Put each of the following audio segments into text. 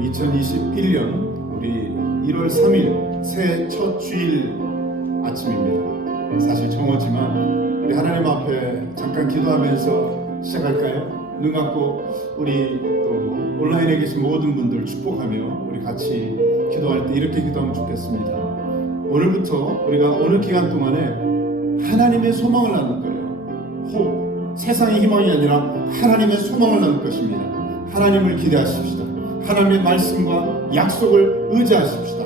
우리 2021년 우리 1월 3일 새해 첫 주일 아침입니다. 사실 정오지만 우리 하나님 앞에 잠깐 기도하면서 시작할까요? 눈 감고 우리 또 온라인에 계신 모든 분들 축복하며 우리 같이 기도할 때 이렇게 기도하면 좋겠습니다. 오늘부터 우리가 어느 기간 동안에 하나님의 소망을 나눌 거예요. 세상의 희망이 아니라 하나님의 소망을 나눌 것입니다. 하나님을 기대하십시다. 하나님의 말씀과 약속을 의지하십시다.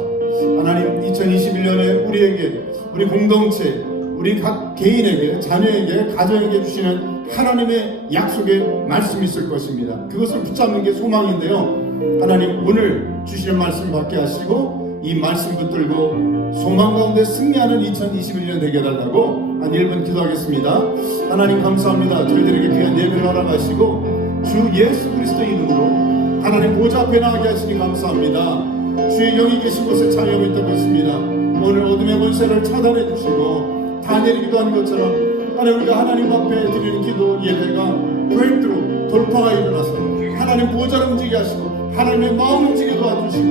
하나님 2021년에 우리에게, 우리 공동체, 우리 각 개인에게, 자녀에게, 가정에게 주시는 하나님의 약속의 말씀이 있을 것입니다. 그것을 붙잡는 게 소망인데요. 하나님 오늘 주시는 말씀 받게 하시고 이 말씀 붙들고 소망 가운데 승리하는 2021년 되게 해달라고 한 1분 기도하겠습니다. 하나님 감사합니다. 저희들에게 귀한 예배를 허락하시고 주 예수 그리스도의 이름으로 하나님 보좌 앞에 나가게 하시니 감사합니다. 주의 영이 계신 곳에 참여하고 있다고 했습니다. 오늘 어둠의 권세를 차단해 주시고 다니엘이 기도한 것처럼 우리가 하나님 앞에 드리는 기도 예배가 브레이크로 돌파가 일어나서 하나님 보좌를 움직이게 하시고 하나님의 마음 움직이게 도와주시고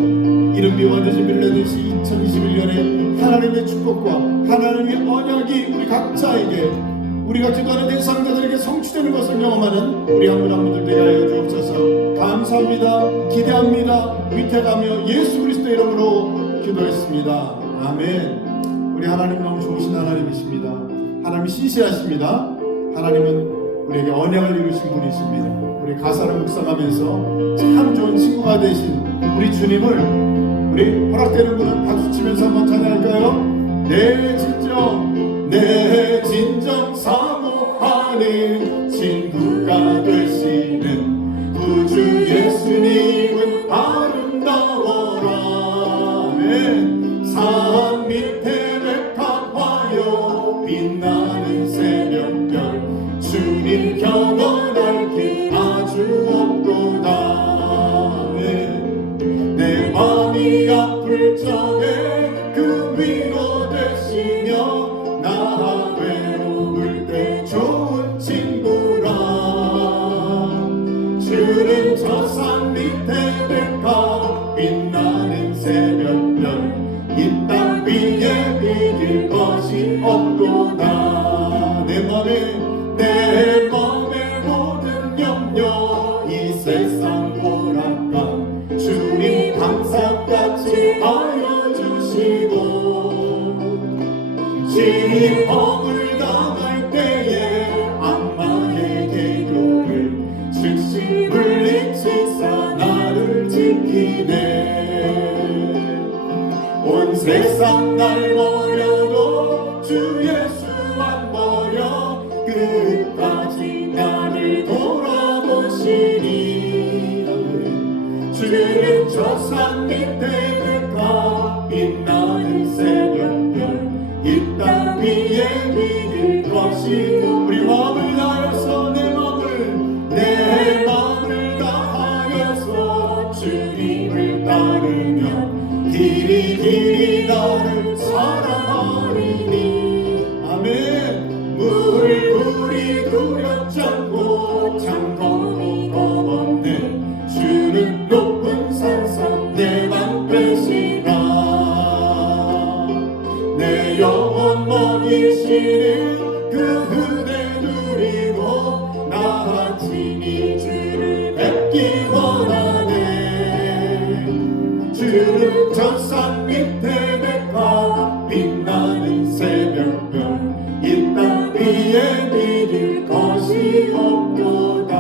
이른 비와 늦은 비 내듯이 2021년에 하나님의 축복과 하나님의 언약이 우리 각자에게, 우리가 기도하는 대상자들에게 성취되는 것을 경험하는 우리 한 분 한 분들 되게 하여 주옵소서. 감사합니다. 기대합니다. 위태하며 예수 그리스도의 이름으로 기도했습니다. 아멘. 우리 하나님 너무 좋으신 하나님이십니다. 하나님이 신실하십니다. 하나님은 우리에게 언약을 이루신 분이십니다. 우리 가사를 묵상하면서 참 좋은 친구가 되신 우리 주님을 우리 허락되는 분은 박수 치면서 한번 찬양할까요? 내 진정 사모하는 친구가 되시는 구주 예수님은 아름다워라. 아멘. 산 밑에 백합화요 빛나는 새벽별 주님 경험할 길 아주 없도다. 내 마음이 아플 적에 그 위로 되시며 나 외로울 때 좋은 친구라. 주는 저 산 밑에 백합 빛나는 새벽별 이 땅 위에 비길 것이 없도다. 내 맘의 모든 염려 이 세상 오락감 주님 항상같이 하여 주시고 시험을 당할 때에 악마의 계교를 즉시 물리치사 나를 지키네. 온 세상 날 버려도 주 예수 안 버려 끝까지 나를 돌아보시니. 주는 저 산 밑에 백합 빛나는 새벽별 이 땅 위에 비길 것이. 우리 마음을 다하여서 내 마음을 다하여서 주님을 따르면 길이 나를 사랑하리니. 아멘. 물이 두렵지 않고 창검이 겁없는 주는 높은 산상 내 방패시라. 내 영혼 먹이시는 그 은혜 누리고 나 친히 주를 뵙기 원하네. 주는 저 산 밑에 백합 빛나는 새벽별 이 땅 위에 비길 것이 없도다.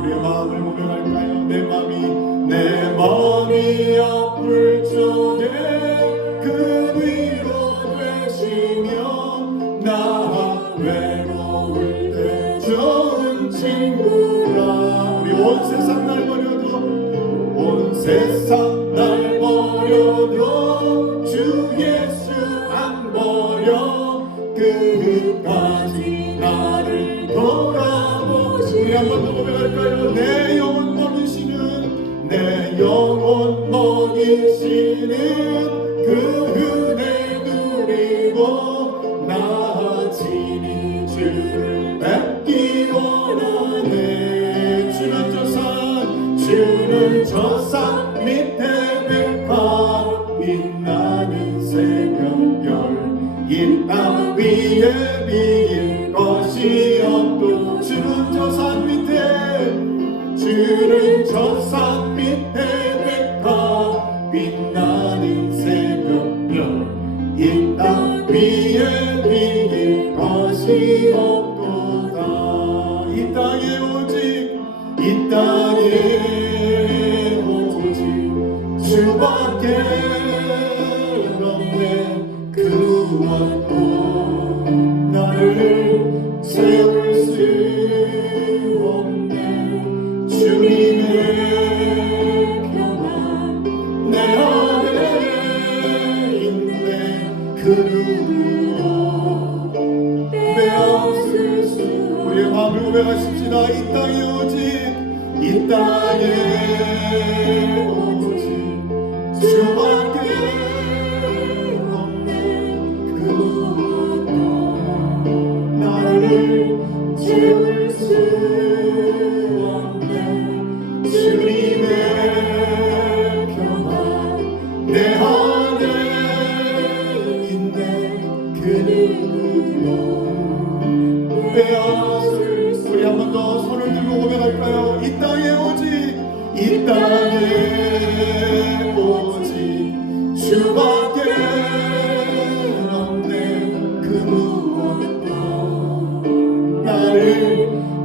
우리의 마음을 고백할까요? 내 마음이 아플 적에 그 위로 되시며 나 외로울 때 좋은 친구라. 우리 온 세상 날 버려도 주 예수 안 버려 끝까지 나를 돌아보시. 우리 한 번 더 고백할까요? 내 영혼 먹이시는 그 은혜 누리고 나 친히 주를 뵙기 원하네. 주는 저 산 주는 저 산 밑에 백합 빛나는 새벽별 이 땅 위에 비길 것이 없도 주는 저 산 밑에 주는 저 산 밑에 백합 빛나는 새벽별 이 땅 위에 비길 것이 없도다. 이 땅에 오직 이 땅에 오직 주밖에 없네. 그 무엇도 나를 세울 수 없네. 주님의 평안 내 안에 있네. 그 누구도 빼앗을 수 우리의 마음을 고백하십시다. 이 땅에 오직 이 땅에 오직 주밖에 없네. 그 무엇도 나를 채울 수 없네. 주님의 평안 내 안에 있네. 그 누구도 빼앗을 수 우리 한 번 더 손을 들고 고백할까요? 이 땅에 오직 이 땅에 오직 주밖에 없네. 그 무엇도 나를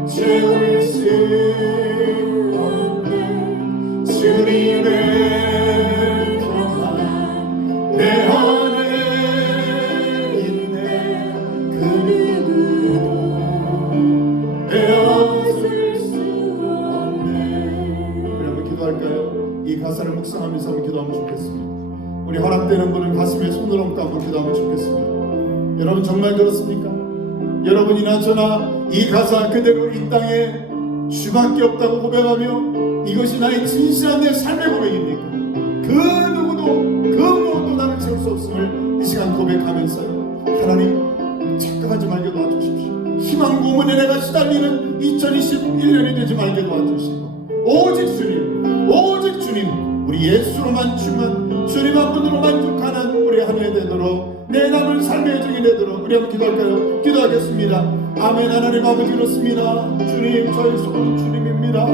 채울 수 없네. 주님의 평안 내 안에 있네. 그 누구도 빼앗을 수 없네. 여러분 기도할까요? 이 가사를 묵상하면서 한번 기도하면 좋겠습니다. 우리 허락되는 분은 가슴에 손을 얹고 한번 기도하면 좋겠습니다. 여러분 정말 그렇습니까? 여러분이나 저나 이 가사 그대로 이 땅에 주밖에 없다고 고백하며 이것이 나의 진실한 내 삶의 고백입니까? 그 누구도 나를 채울 수 없음을 이 시간 고백하면서요, 하나님 착각하지 말게 도와주십시오. 희망 고문에 내가 시달리는 2021년이 되지 말게 도와주시고 오직 주님 우리 예수로만 충만 주님 한 분으로 만족하는 우리 한 해 되도록 내 남은 삶의 여정이 되도록 우리 한번 기도할까요? 기도하겠습니다. 아멘. 하나님 아버지 그렇습니다. 주님 저의 소원은 주님입니다.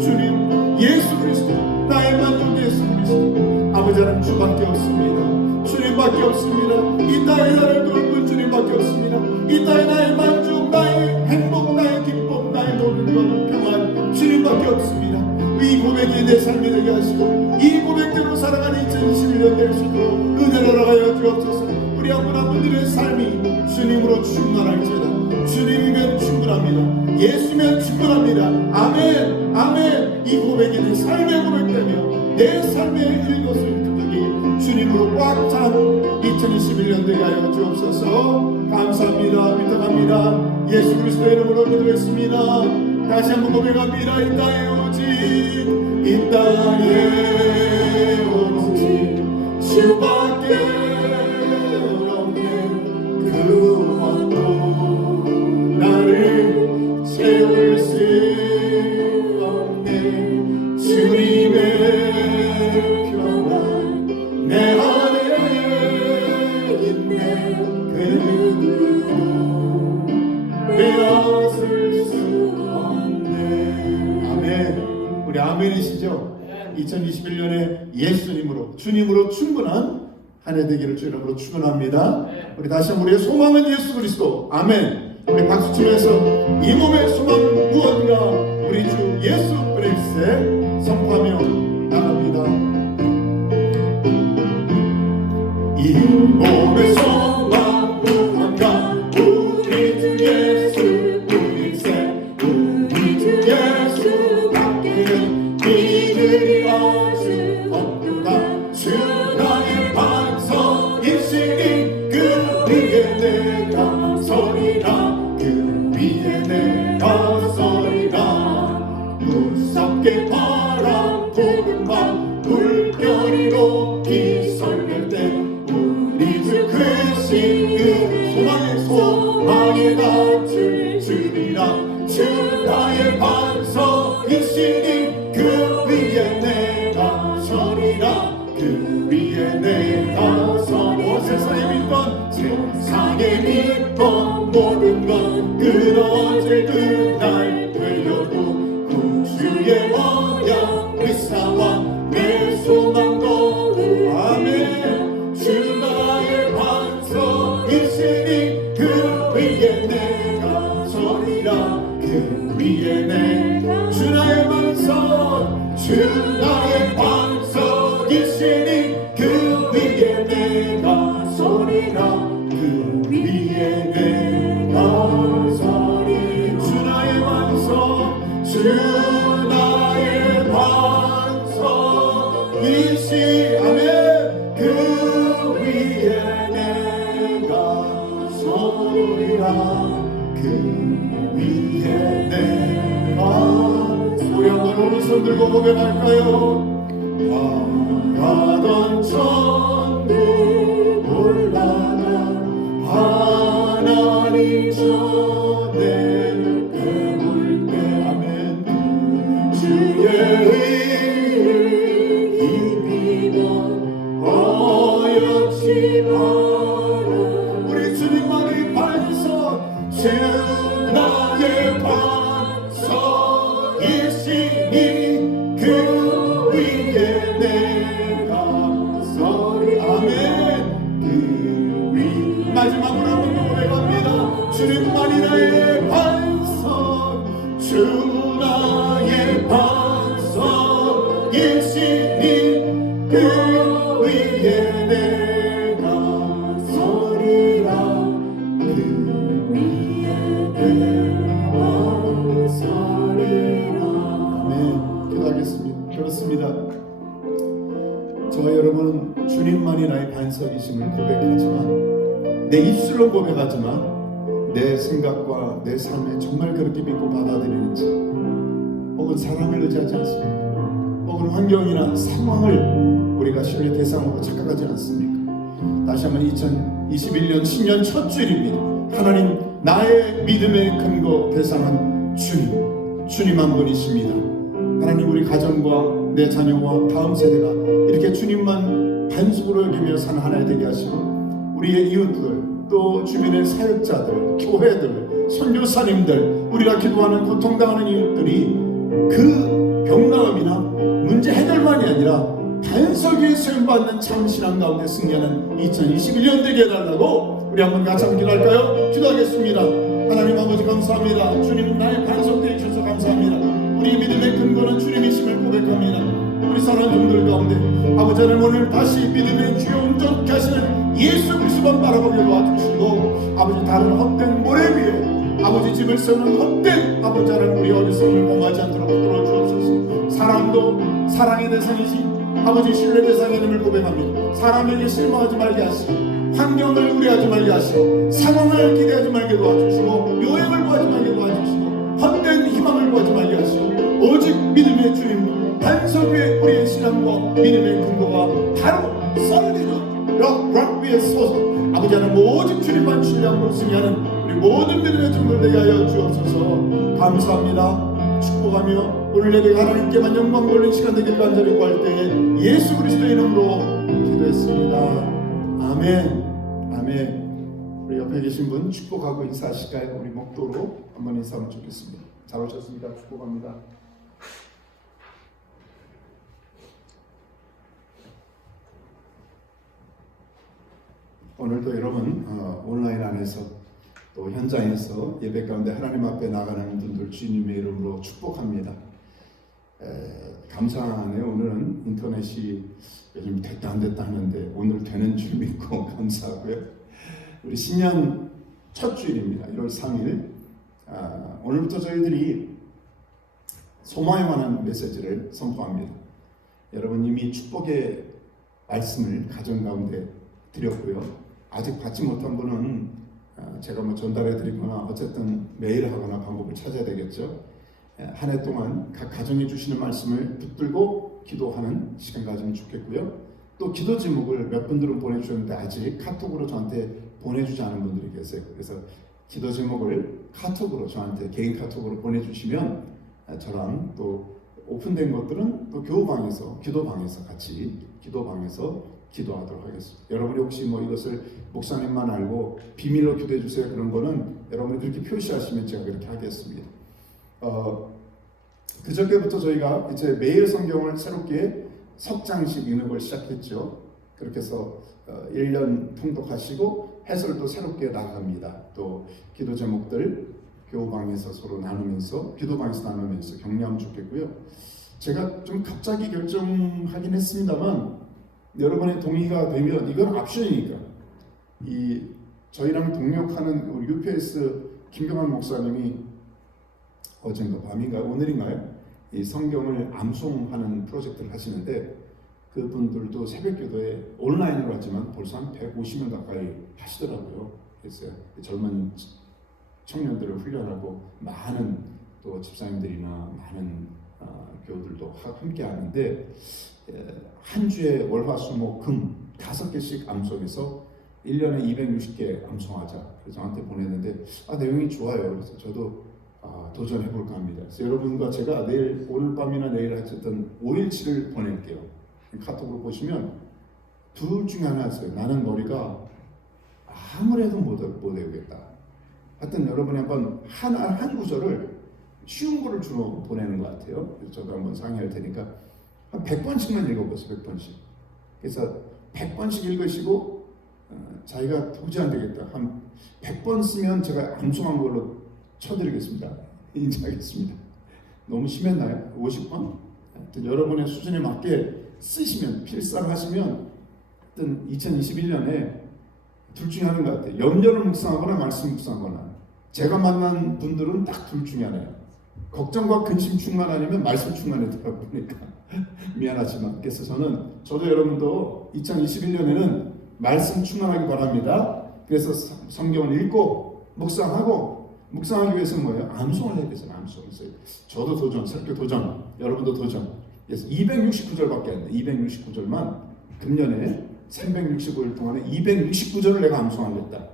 주님 예수 그리스도 나의 만족 예수 그리스도 아버지 하나님 주밖에 없습니다. 주님밖에 없습니다. 이 땅에 나를 돌본 주님밖에 없습니다. 이 땅에 나의 만족 나의 행복 나의 기쁨 나의 모든 것 평안 주님밖에 없습니다. 이 고백이 내 삶이 되게 하시고 이 고백대로 살아가는 2021년 될 수 있도록 은혜를 허락하여 주옵소서. 우리 한 분 한 분들의 삶이 주님으로 충만할지어다. 주님이면 충분합니다. 예수면 충분합니다. 아멘 아멘. 이 고백이 내 삶의 고백되며 내 삶의 일것을 그득이 주님으로 꽉 찬 2021년 되게 하여 주옵소서. 감사합니다. 믿어갑니다. 예수 그리스도의 이름으로 기도했습니다. 다시 한번 고백합니다. 이 땅에 오직 주밖에 없네. 그 무엇도 나를 채울 수 없네. 주님의 평안 내 안에 있네. 그 누구도 빼앗을 수 없네. 아멘. 우리 아멘이시죠? 2021년에 예수님으로 주님으로 충분한 한 해 되기를 주 이름으로 축원합니다. 우리 다시 한번 우리의 소망은 예수 그리스도. 아멘. 우리 박수 치면서 이 몸의 소망 무엇인가 우리 주 예수 그리스도에 선포하며 나갑니다. 이 몸의 소망 무엇인가 우리 주 예수 그리스도. 우리 주 예수 밖에는 이들이 어찌 없도다. 주 나의 반석이시니 그 위에 내가 서리라. 그 위에 내가 서리라. 무섭게 바람 부는 밤 물결이로 기설될 때 우리 주 크신 그 소망의 다 주리라. 주 나의 나의 반석이시니 그 위에 내가 서리라. 그 위에 내가 서고 세상에 믿던 모든 것 끊어질 그날 되려도 구주의 언약 의사와 내 소망도 아멘. 주 나의 반석이시니 그 위에 내가 서리라. 그 위에 내가 주 나의 반석 주 나의 반석이시니 그 위에 내가 서리라. 그 위에 내가 서리. 주 나의 반석 주 나의 반석이시 아멘. 그 위에 내가 서리라. 그 위에 내가 우리 한번 오른손 들고 고백할까요? 바라던 천국 올라가 하나님 전에 배울 때 아멘. 주의 의를 힘입어 어여치 바라. 우리 주님만의 반석 주 나의 반석이시니 그 위에 내가 서리 아멘. 그 위 마지막으로 한번 고백합니다. 주님만이 나의 반석 주 나의 반석이시니 그 위에 내가 서리라. 그 위에 내가 서리라. 아멘. 기도하겠습니다. 그렇습니다. 저와 여러분은 주님만이 나의 반석이심을 고백하지만 내 입술로 고백하지만 내 생각과 내 삶에 정말 그렇게 믿고 받아들이는지 혹은 사람을 의지하지 않습니까? 혹은 환경이나 상황을 우리가 신뢰 대상으로 착각하지 않습니까? 다시 한번 2021년 신년 첫 주일입니다. 하나님 나의 믿음의 근거 대상은 주님 한 분이십니다. 하나님 우리 가정과 내 자녀와 다음 세대가 이렇게 주님만 반석으로 여기며 사는 하나 되게 하시고 우리의 이웃들 또 주변의 사역자들, 교회들, 선교사님들 우리가 기도하는 고통당하는 이웃들이 그 병나음이나 문제 해결만이 아니라 반석 위에 세움받는 참 신앙 가운데 승리하는 2021년 되게 해달라고 우리 한번 같이 한번 기도할까요? 기도하겠습니다. 하나님 아버지 감사합니다. 주님 나의 반석 되어 주셔서 감사합니다. 우리 믿음의 근거는 주님이심을 고백합니다. 우리 사랑꾼들 가운데 아버지 하나님 오늘 다시 믿음의 주여 온전케 하시는 예수 그리스도만 바라보게 도와주시고 아버지 다른 헛된 모래 위에 아버지 집을 세우는 헛된 아버지 하나님 우리 어리석음을 범하지 않도록 붙들어 주옵소서. 사람도 사랑의 대상이지 아버지 신뢰 대상의 이름을 고백합니다. 사람에게 실망하지 말게 하시고 환경을 우려하지 말게 하시고 상황을 기대하지 말게 도와주시고 요행을 구하지 말게 도와주시고 헛된 희망을 구하지 말게 하시고 오직 믿음의 주님 반석 위에 우리의 신앙과 믿음의 근거가 바로 썰리는 락 위에 서서 아버지 하나님 오직 주님만 신뢰하고 승리하는 우리 모든 믿음의 종들 되게 하여 주옵소서. 감사합니다. 축복하며 오늘 내게 하나님께만 영광 돌린 시간 되길 간절히 구할 때에 예수 그리스도의 이름으로 기도했습니다. 아멘. 아멘. 우리 옆에 계신 분 축복하고 인사하실까요? 우리 목도로 한번 인사하면 좋겠습니다. 잘 오셨습니다. 축복합니다. 오늘도 여러분 온라인 안에서 또 현장에서 예배 가운데 하나님 앞에 나가는 분들 주님의 이름으로 축복합니다. 감사하네요. 오늘은 인터넷이 요즘 됐다 안 됐다 하는데 오늘 되는 줄 믿고 감사하고요. 우리 신년 첫 주일입니다. 1월 3일 오늘부터 저희들이 소망에 관한 메시지를 선포합니다. 여러분 이미 축복의 말씀을 가정 가운데 드렸고요. 아직 받지 못한 분은 제가 뭐 전달해 드리거나 어쨌든 메일 하거나 방법을 찾아야 되겠죠. 한 해 동안 각 가정에 주시는 말씀을 붙들고 기도하는 시간 가지면 좋겠고요. 또 기도 제목을 몇 분들은 보내주셨는데 아직 카톡으로 저한테 보내주지 않은 분들이 계세요. 그래서 기도 제목을 카톡으로 저한테 개인 카톡으로 보내주시면 저랑 또 오픈된 것들은 또 교우방에서 기도방에서 같이 기도방에서 기도하도록 하겠습니다. 여러분이 혹시 뭐 이것을 목사님만 알고 비밀로 기도해 주세요 그런 거는 여러분이 그렇게 표시하시면 제가 그렇게 하겠습니다. 그저께부터 저희가 이제 매일 성경을 새롭게 석 장씩 읽는 걸 시작했죠. 그렇게 해서 1년 통독하시고 해설도 새롭게 나갑니다. 또 기도 제목들 교우방에서 서로 나누면서 기도방에서 나누면서 격려하면 좋겠고요. 제가 좀 갑자기 결정하긴 했습니다만 여러분의 동의가 되면 이건 옵션이니까 이 저희랑 동역하는 우리 UPS 김경환 목사님이 어젠가 밤인가요? 오늘인가요? 이 성경을 암송하는 프로젝트를 하시는데 그분들도 새벽기도에 온라인으로 하지만 벌써 한 150명 가까이 하시더라고요. 그래서 젊은 청년들을 훈련하고 많은 또 집사님들이나 많은 교우들도 함께 하는데 한 주에 월화수목금 5개씩 암송해서 1년에 260개 암송하자. 그래서 저한테 보냈는데 내용이 좋아요. 그래서 저도 도전해볼까 합니다. 그래서 여러분과 제가 내일 오늘 밤이나 내일 어쨌든 5일치를 보낼게요. 카톡을 보시면 둘 중에 하나였어요. 나는 머리가 아무래도 못 외우겠다. 하여튼 여러분이 한번 한 구절을 쉬운 거를 주로 보내는 것 같아요. 그래서 저도 한번 상의할 테니까 한 100번씩만 읽어보세요. 100번씩. 그래서 100번씩 읽으시고 자기가 도저히 안 되겠다. 한 100번 쓰면 제가 암송한 걸로 쳐드리겠습니다. 인정하겠습니다. 너무 심했나요? 50번? 하여튼 여러분의 수준에 맞게 쓰시면 필사하시면 하여튼 2021년에 둘 중에 하나인 것 같아요. 염려를 묵상하거나 말씀 묵상하거나. 제가 만난 분들은 딱 둘 중에 하나예요. 걱정과 근심 충만 아니면 말씀 충만하더라고요. 그러니까 미안하지만 그래서 저도 여러분도 2021년에는 말씀 충만하기 바랍니다. 그래서 성경을 읽고 묵상하기 위해서는 뭐예요? 암송을 해야 되잖아요. 암송. 저도 도전, 설교 도전, 여러분도 도전. 그래서 269절밖에 안 돼. 269절만 금년에 365일 동안에 269절을 내가 암송하겠다.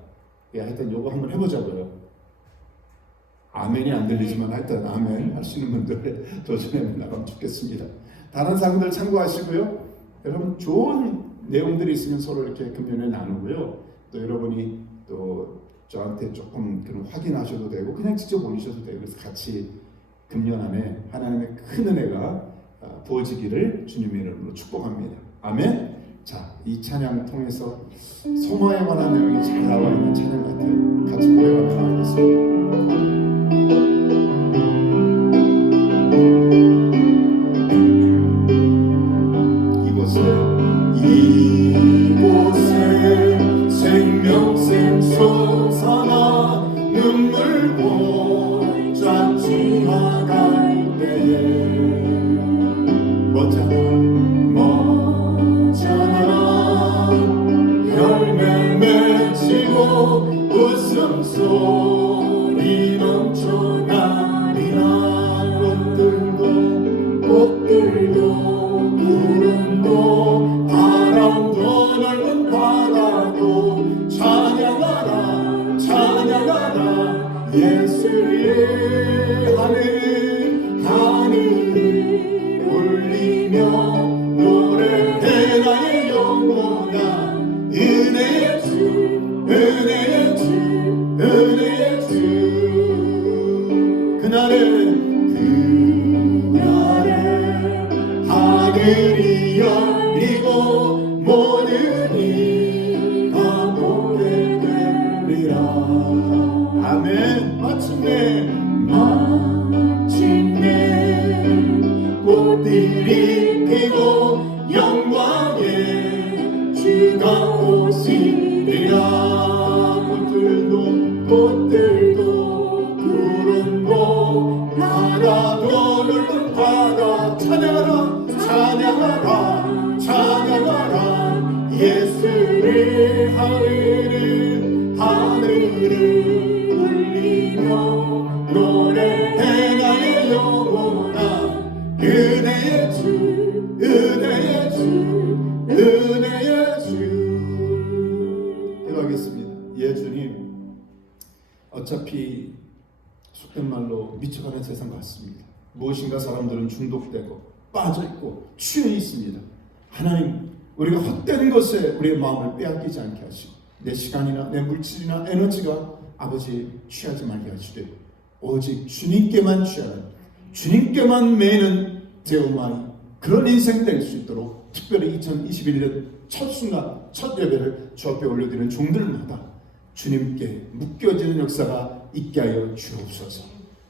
하여튼 요거 한번 해보자고요. 아멘이 안 들리지만 하여튼 아멘 하시는 분들 도전해 나가면 좋겠습니다. 다른 사람들 참고하시고요. 여러분 좋은 내용들이 있으면 서로 이렇게 금년에 나누고요. 또 여러분이 또 저한테 조금 그런 확인하셔도 되고 그냥 직접 올리셔도 되고 그래서 같이 금년 안에 하나님의 큰 은혜가 부어지기를 주님의 이름으로 축복합니다. 아멘. 자, 이 찬양 통해서 소망에 관한 내용이 잘 나와 있는 찬양 같아요. 같이 고백하며 나가겠습니다. 이곳에 생명샘 솟아나 눈물 보자 지나갈 때에 멋잖아 열매 맺히고 웃음소리 넘쳐나리라 꽃들도 구름도 바람도 넓은 바다도 찬양하라 예수의 하늘을 울리며 노래해 나의 영혼아 은혜의 주 그날에 하늘이 열리고 모든 이가 보게 되리라. 아멘. 마침내 꽃들이 피고 영광의 주가 오시리라. 꽃들도 구름도 바다도 넓은 바다 찬양하라 예수의 하늘을 울리며 노래해 나의 영혼아 은혜의 주 기도하겠습니다. 예 주님, 어차피 속된 말로 미쳐가는 세상 같습니다. 무엇인가 사람들은 중독되고 빠져있고 취해 있습니다. 하나님, 우리가 헛된 것에 우리의 마음을 빼앗기지 않게 하시고 내 시간이나 내 물질이나 에너지가 아버지 취하지 말게 하시되 오직 주님께만 취하는, 주님께만 매는 제오마이 그런 인생 될 수 있도록 특별히 2021년 첫 순간 첫 예배를 주 앞에 올려드리는 종들마다 주님께 묶여지는 역사가 있게 하여 주옵소서.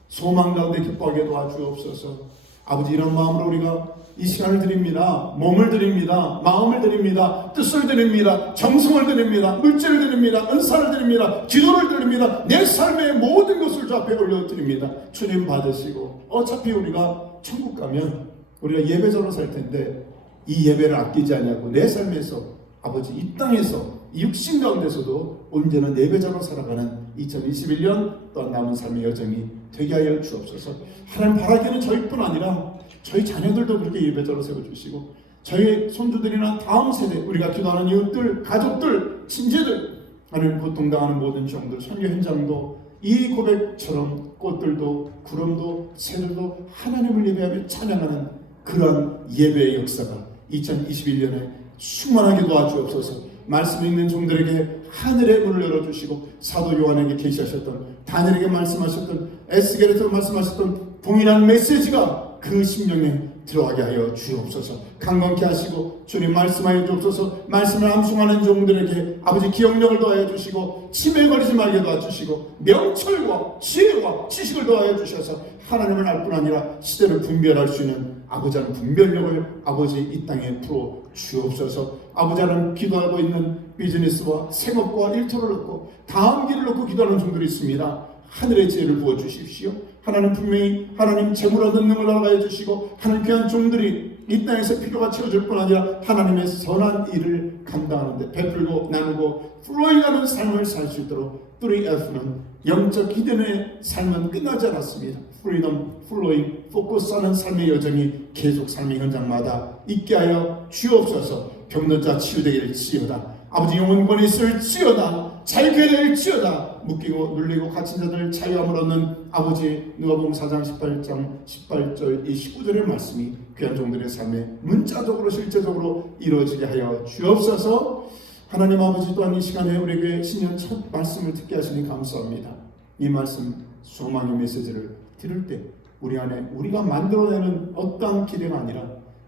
소망 가운데 기뻐하게 도와주옵소서. 아버지, 이런 마음으로 우리가 이 시간을 드립니다. 몸을 드립니다. 마음을 드립니다. 뜻을 드립니다. 정성을 드립니다. 물질을 드립니다. 은사를 드립니다. 기도를 드립니다. 내 삶의 모든 것을 주 앞에 올려드립니다. 주님 받으시고, 어차피 우리가 천국 가면 우리가 예배자로 살 텐데 이 예배를 아끼지 않냐고 내 삶에서 아버지 이 땅에서 이 육신 가운데서도 언제나 예배자로 살아가는 2021년 또한 남은 삶의 여정이 되게 하여 주옵소서. 하나님, 바라기는 저희뿐 아니라 저희 자녀들도 그렇게 예배자로 세워주시고 저희 손주들이나 다음 세대, 우리가 기도하는 이웃들, 가족들, 친지들, 하나님 고통당하는 모든 종들, 선교 현장도 이 고백처럼 꽃들도 구름도 새들도 하나님을 예배하며 찬양하는 그런 예배의 역사가 2021년에 충만하게 도와주옵소서. 말씀 읽는 종들에게 하늘의 문을 열어주시고 사도 요한에게 계시하셨던, 다니엘에게 말씀하셨던, 에스겔에서 말씀하셨던 동일한 메시지가 그 심령에 들어가게 하여 주옵소서. 강건케 하시고 주님 말씀하여 주옵소서. 말씀을 암송하는 종들에게 아버지 기억력을 더하여 주시고 치매에 걸리지 말게 도와주시고 명철과 지혜와 지식을 더하여 주셔서 하나님을 알 뿐 아니라 시대를 분별할 수 있는 아버지 하는 분별력을 아버지 이 땅에 풀어 주옵소서. 아버지 하는 기도하고 있는 비즈니스와 생업과 일터를 놓고 다음 길을 놓고 기도하는 종들이 있습니다. 하늘의 지혜를 부어 주십시오. 하나님, 분명히 하나님 재물 얻는 능을 나가여 주시고 하나님 귀한 종들이 이 땅에서 필요가 채워질 뿐 아니라 하나님의 선한 일을 감당하는데 베풀고 나누고 플로잉하는 삶을 살 수 있도록 3F는 영적 기den의 삶은 끝나지 않았습니다. 프리덤, 플로잉, 포커스하는 삶의 여정이 계속 삶의 현장마다 있게 하여 주옵소서. 병든 자 치유되길지어다. 아버지, 영혼권이 있을지어다. 자유케 될지어다. 묶이고 눌리고 갇힌 자들 자유함을 얻는 아버지, 누가복음 4장 18장 18절 이 19절의 말씀이 귀한 종들의 삶에 문자적으로 실제적으로 이루어지게 하여 주옵소서. 하나님 아버지, 또한 이 시간에 우리에게 신년 첫 말씀을 듣게 하시니 감사합니다. 이 말씀 소망의 메시지를 들을 때 우리 안에 우리가 만들어내는 어떠한 기대가 아니라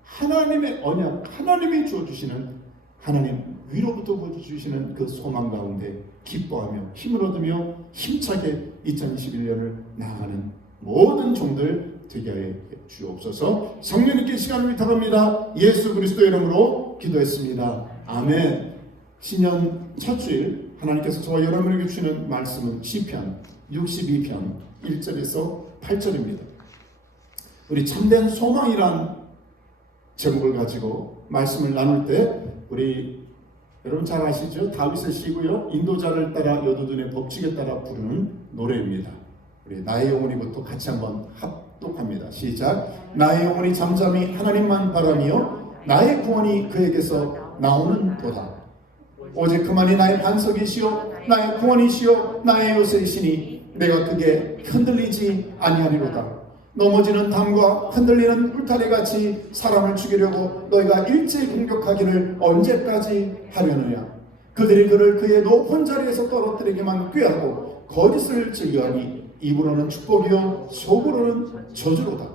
하나님의 언약, 하나님이 주어주시는, 하나님 위로부터 보여주시는 그 소망 가운데 기뻐하며 힘을 얻으며 힘차게 2021년을 나아가는 모든 종들 되게 하여 주옵소서. 성령님께 시간을 위탁합니다. 예수 그리스도의 이름으로 기도했습니다. 아멘. 신년 첫 주일 하나님께서 저와 여러분에게 주시는 말씀은 시편 62편 1절에서 8절입니다. 우리 참된 소망이란 제목을 가지고 말씀을 나눌 때 우리 여러분 잘 아시죠? 다윗의 시고요. 인도자를 따라 여두둔의 법칙에 따라 부르는 노래입니다. 우리 나의 영혼이부터 같이 한번 합독합니다. 시작. 나의 영혼이 잠잠히 하나님만 바라며 나의 구원이 그에게서 나오는 도다. 오직 그만이 나의 반석이시요 나의 구원이시요 나의 요새이시니 내가 그게 흔들리지 아니하리로다. 넘어지는 담과 흔들리는 울타리같이 사람을 죽이려고 너희가 일제히 공격하기를 언제까지 하려느냐. 그들이 그를 그의 높은 자리에서 떨어뜨리기만 꾀하고 거짓을 즐겨하니 입으로는 축복이요 속으로는 저주로다.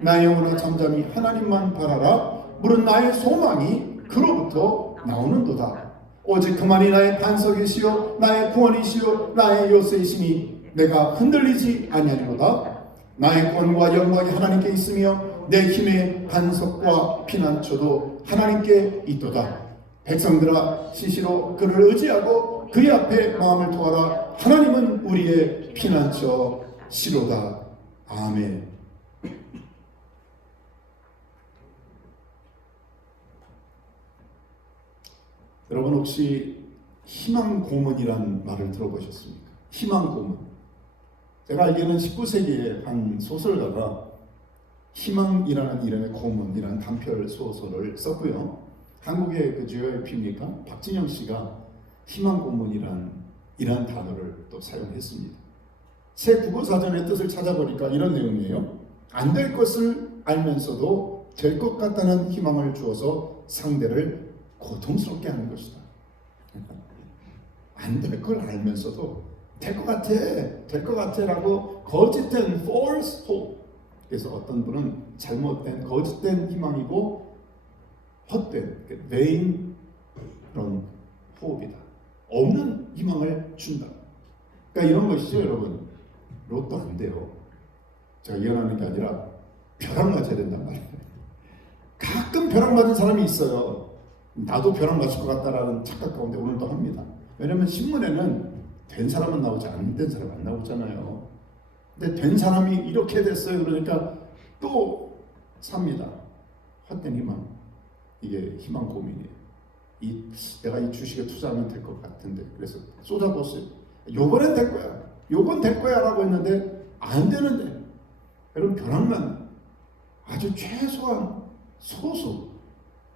나의 영혼아 잠잠히 하나님만 바라라. 물은 나의 소망이 그로부터 나오는도다. 오직 그만이 나의 반석이시요 나의 구원이시요 나의 요새이시니 내가 흔들리지 아니하리로다. 나의 구원과 영광이 하나님께 있으며 내 힘의 반석과 피난처도 하나님께 있도다. 백성들아 시시로 그를 의지하고 그의 앞에 마음을 토하라. 하나님은 우리의 피난처 시로다. 아멘. 여러분 혹시 희망 고문이라는 말을 들어보셨습니까? 희망 고문. 제가 알기로는 19세기에 한 소설가가 희망이라는 이름의 고문이라는 단편 소설을 썼고요. 한국의 그 GOP입니까? 박진영 씨가 희망 고문이라는 단어를 또 사용했습니다. 새 국어사전의 뜻을 찾아보니까 이런 내용이에요. 안 될 것을 알면서도 될 것 같다는 희망을 주어서 상대를 고통스럽게 하는 것이다. 안 될 걸 알면서도 될 것 같아, 될 것 같아라고 거짓된 false hope. 그래서 어떤 분은 잘못된 거짓된 희망이고 헛된 vain 그런 호흡이다. 없는 희망을 준다. 그러니까 이런 것이죠, 여러분. 로또 안 돼요. 제가 예언하는 게 아니라 벼락 맞아야 된단 말이에요. 가끔 벼락 맞은 사람이 있어요. 나도 벼락 맞을 것 같다라는 착각 가운데 오늘도 합니다. 왜냐하면 신문에는 된 사람은 나오지 안 된 사람 안 나오잖아요. 근데 된 사람이 이렇게 됐어요. 그러니까 또 삽니다. 헛된 희망. 이게 희망 고민이에요. 내가 이 주식에 투자하면 될 것 같은데 그래서 쏟아붓어요. 요번엔 될 거야. 요번 될 거야 라고 했는데 안 되는데 여러분 벼락만 아주 최소한 소수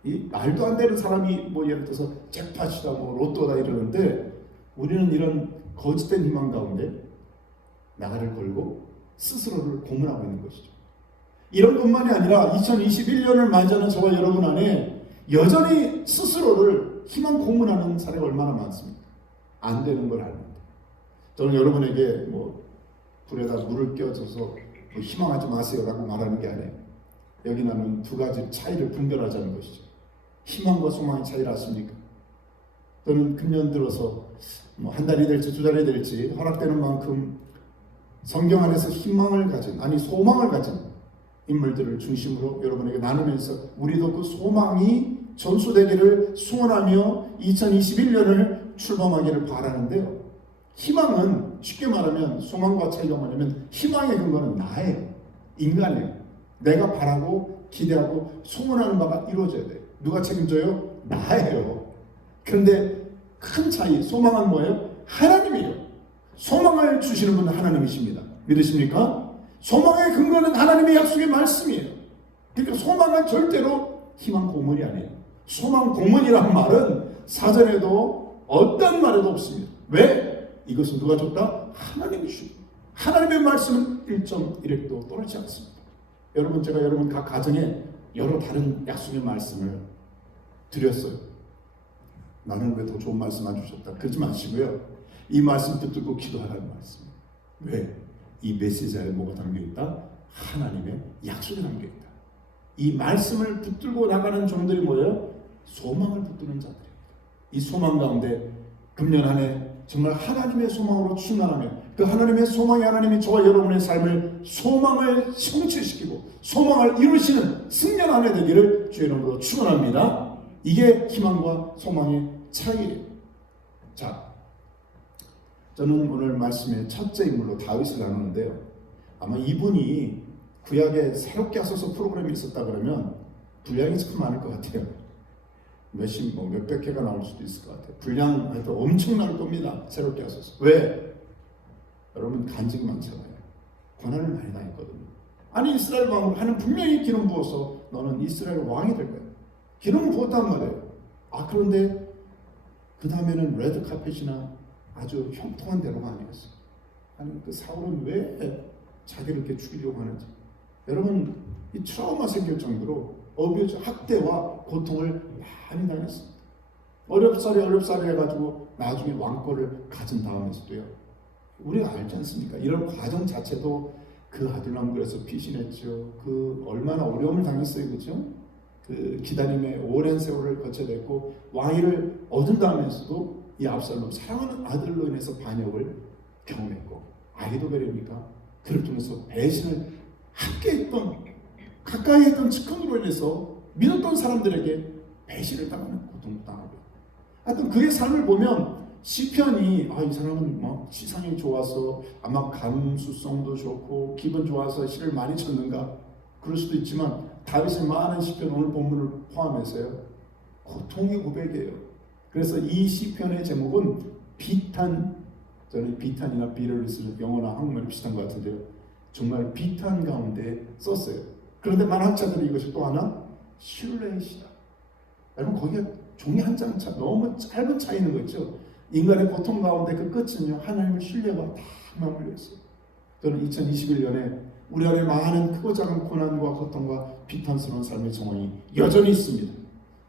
이 말도 안 되는 사람이 뭐 예를 들어서 잭팟이다 뭐 로또다 이러는데 우리는 이런 거짓된 희망 가운데 나라를 걸고 스스로를 고문하고 있는 것이죠. 이런 뿐만이 아니라 2021년을 맞이하는 저와 여러분 안에 여전히 스스로를 희망 고문하는 사례가 얼마나 많습니까? 안 되는 걸 알는데 저는 여러분에게 뭐 불에다 물을 끼얹어서 뭐 희망하지 마세요라고 말하는 게 아니에요. 여기 나는 두 가지 차이를 분별하자는 것이죠. 희망과 소망의 차이를 아십니까? 저는 금년 들어서 뭐 한 달이 될지 두 달이 될지 허락되는 만큼 성경 안에서 희망을 가진 소망을 가진 인물들을 중심으로 여러분에게 나누면서 우리도 그 소망이 전수되기를 소원하며 2021년을 출범하기를 바라는데요. 희망은 쉽게 말하면 소망과 차이가 뭐냐면 희망의 근거는 나예요. 인간이에요. 내가 바라고 기대하고 소원하는 바가 이루어져야 돼요. 누가 책임져요? 나예요. 그런데 큰 차이, 소망은 뭐예요? 하나님이에요. 소망을 주시는 분은 하나님이십니다. 믿으십니까? 소망의 근거는 하나님의 약속의 말씀이에요. 그러니까 소망은 절대로 희망 고문이 아니에요. 소망 고문이란 말은 사전에도 어떤 말에도 없습니다. 왜? 이것은 누가 줬다? 하나님이 주십니다. 하나님의 말씀은 1.1핵도 떨어지지 않습니다. 여러분 제가 여러분 각 가정에 여러 다른 약속의 말씀을 드렸어요. 나는 왜 더 좋은 말씀 안 주셨다 그러지 마시고요. 이 말씀 듣고 기도하라는 말씀. 왜? 이 메시지 안에 뭐가 담겨있다? 하나님의 약속이 담겨있다. 이 말씀을 붙들고 나가는 종들이 뭐예요? 소망을 붙드는 자들입니다. 이 소망 가운데 금년 한 해 정말 하나님의 소망으로 충만하며 그 하나님의 소망이 하나님이 저와 여러분의 삶을 소망을 성취시키고 소망을 이루시는 승리한 한 해 되기를 주의 이름으로 축원합니다. 이게 희망과 소망의 차이예요. 자, 저는 오늘 말씀의 첫째 인물로 다윗을 나누는데요. 아마 이분이 구약에 새롭게 하소서 프로그램이 있었다 그러면 분량이 참 많을 것 같아요. 몇백 회가 나올 수도 있을 것 같아요. 분량 엄청날 겁니다. 새롭게 하소서. 왜? 여러분 간증 많잖아요. 고난을 많이 당했거든요. 아니 이스라엘 왕으로 하는 분명히 기름 부어서 너는 이스라엘 왕이 될 거야. 기름 부었단 말이에요. 그런데 그 다음에는 레드 카펫이나 아주 형통한 대로가 아니었어요. 아니 그 사울은 왜 자기를 이렇게 죽이려고 하는지. 여러분 이 트라우마 생길 정도로 어뷰즈 학대와 고통을 많이 당했습니다. 어렵사리 해가지고 나중에 왕권을 가진 다음에서도요. 우리가 알지 않습니까? 이런 과정 자체도 그 아둘람 그래서 피신했죠. 그 얼마나 어려움을 당했어요, 그렇죠? 그 기다림의 오랜 세월을 거쳐냈고 왕위를 얻은 다음에서도 이 압살롬 사랑하는 아들로 인해서 반역을 경험했고 아히도벨입니까? 그를 통해서 배신을 함께 했던 가까이 했던 측근으로 인해서 믿었던 사람들에게 배신을 당하는 고통도 당하고 하여튼 그의 삶을 보면 시편이 이 사람은 뭐 시상이 좋아서 아마 감수성도 좋고 기분 좋아서 시를 많이 쳤는가 그럴 수도 있지만 다윗의 많은 시편 오늘 본문을 포함해서요 고통의 고백이에요. 그래서 이 시편의 제목은 비탄, 저는 비탄이나 비를 쓰는 영어나 한국말이 비슷한 것 같은데요. 정말 비탄 가운데 썼어요. 그런데 만학자들이 이것이 또 하나 신뢰이시다. 여러분 거기에 종이 한 장 차 너무 짧은 차이는 거 있죠. 인간의 고통 가운데 그 끝은요 하나님을 신뢰가 다 맞물려 있어요. 저는 2021년에 우리 안에 많은 크고 작은 고난과 고통과 비탄스러운 삶의 정황이 여전히 있습니다.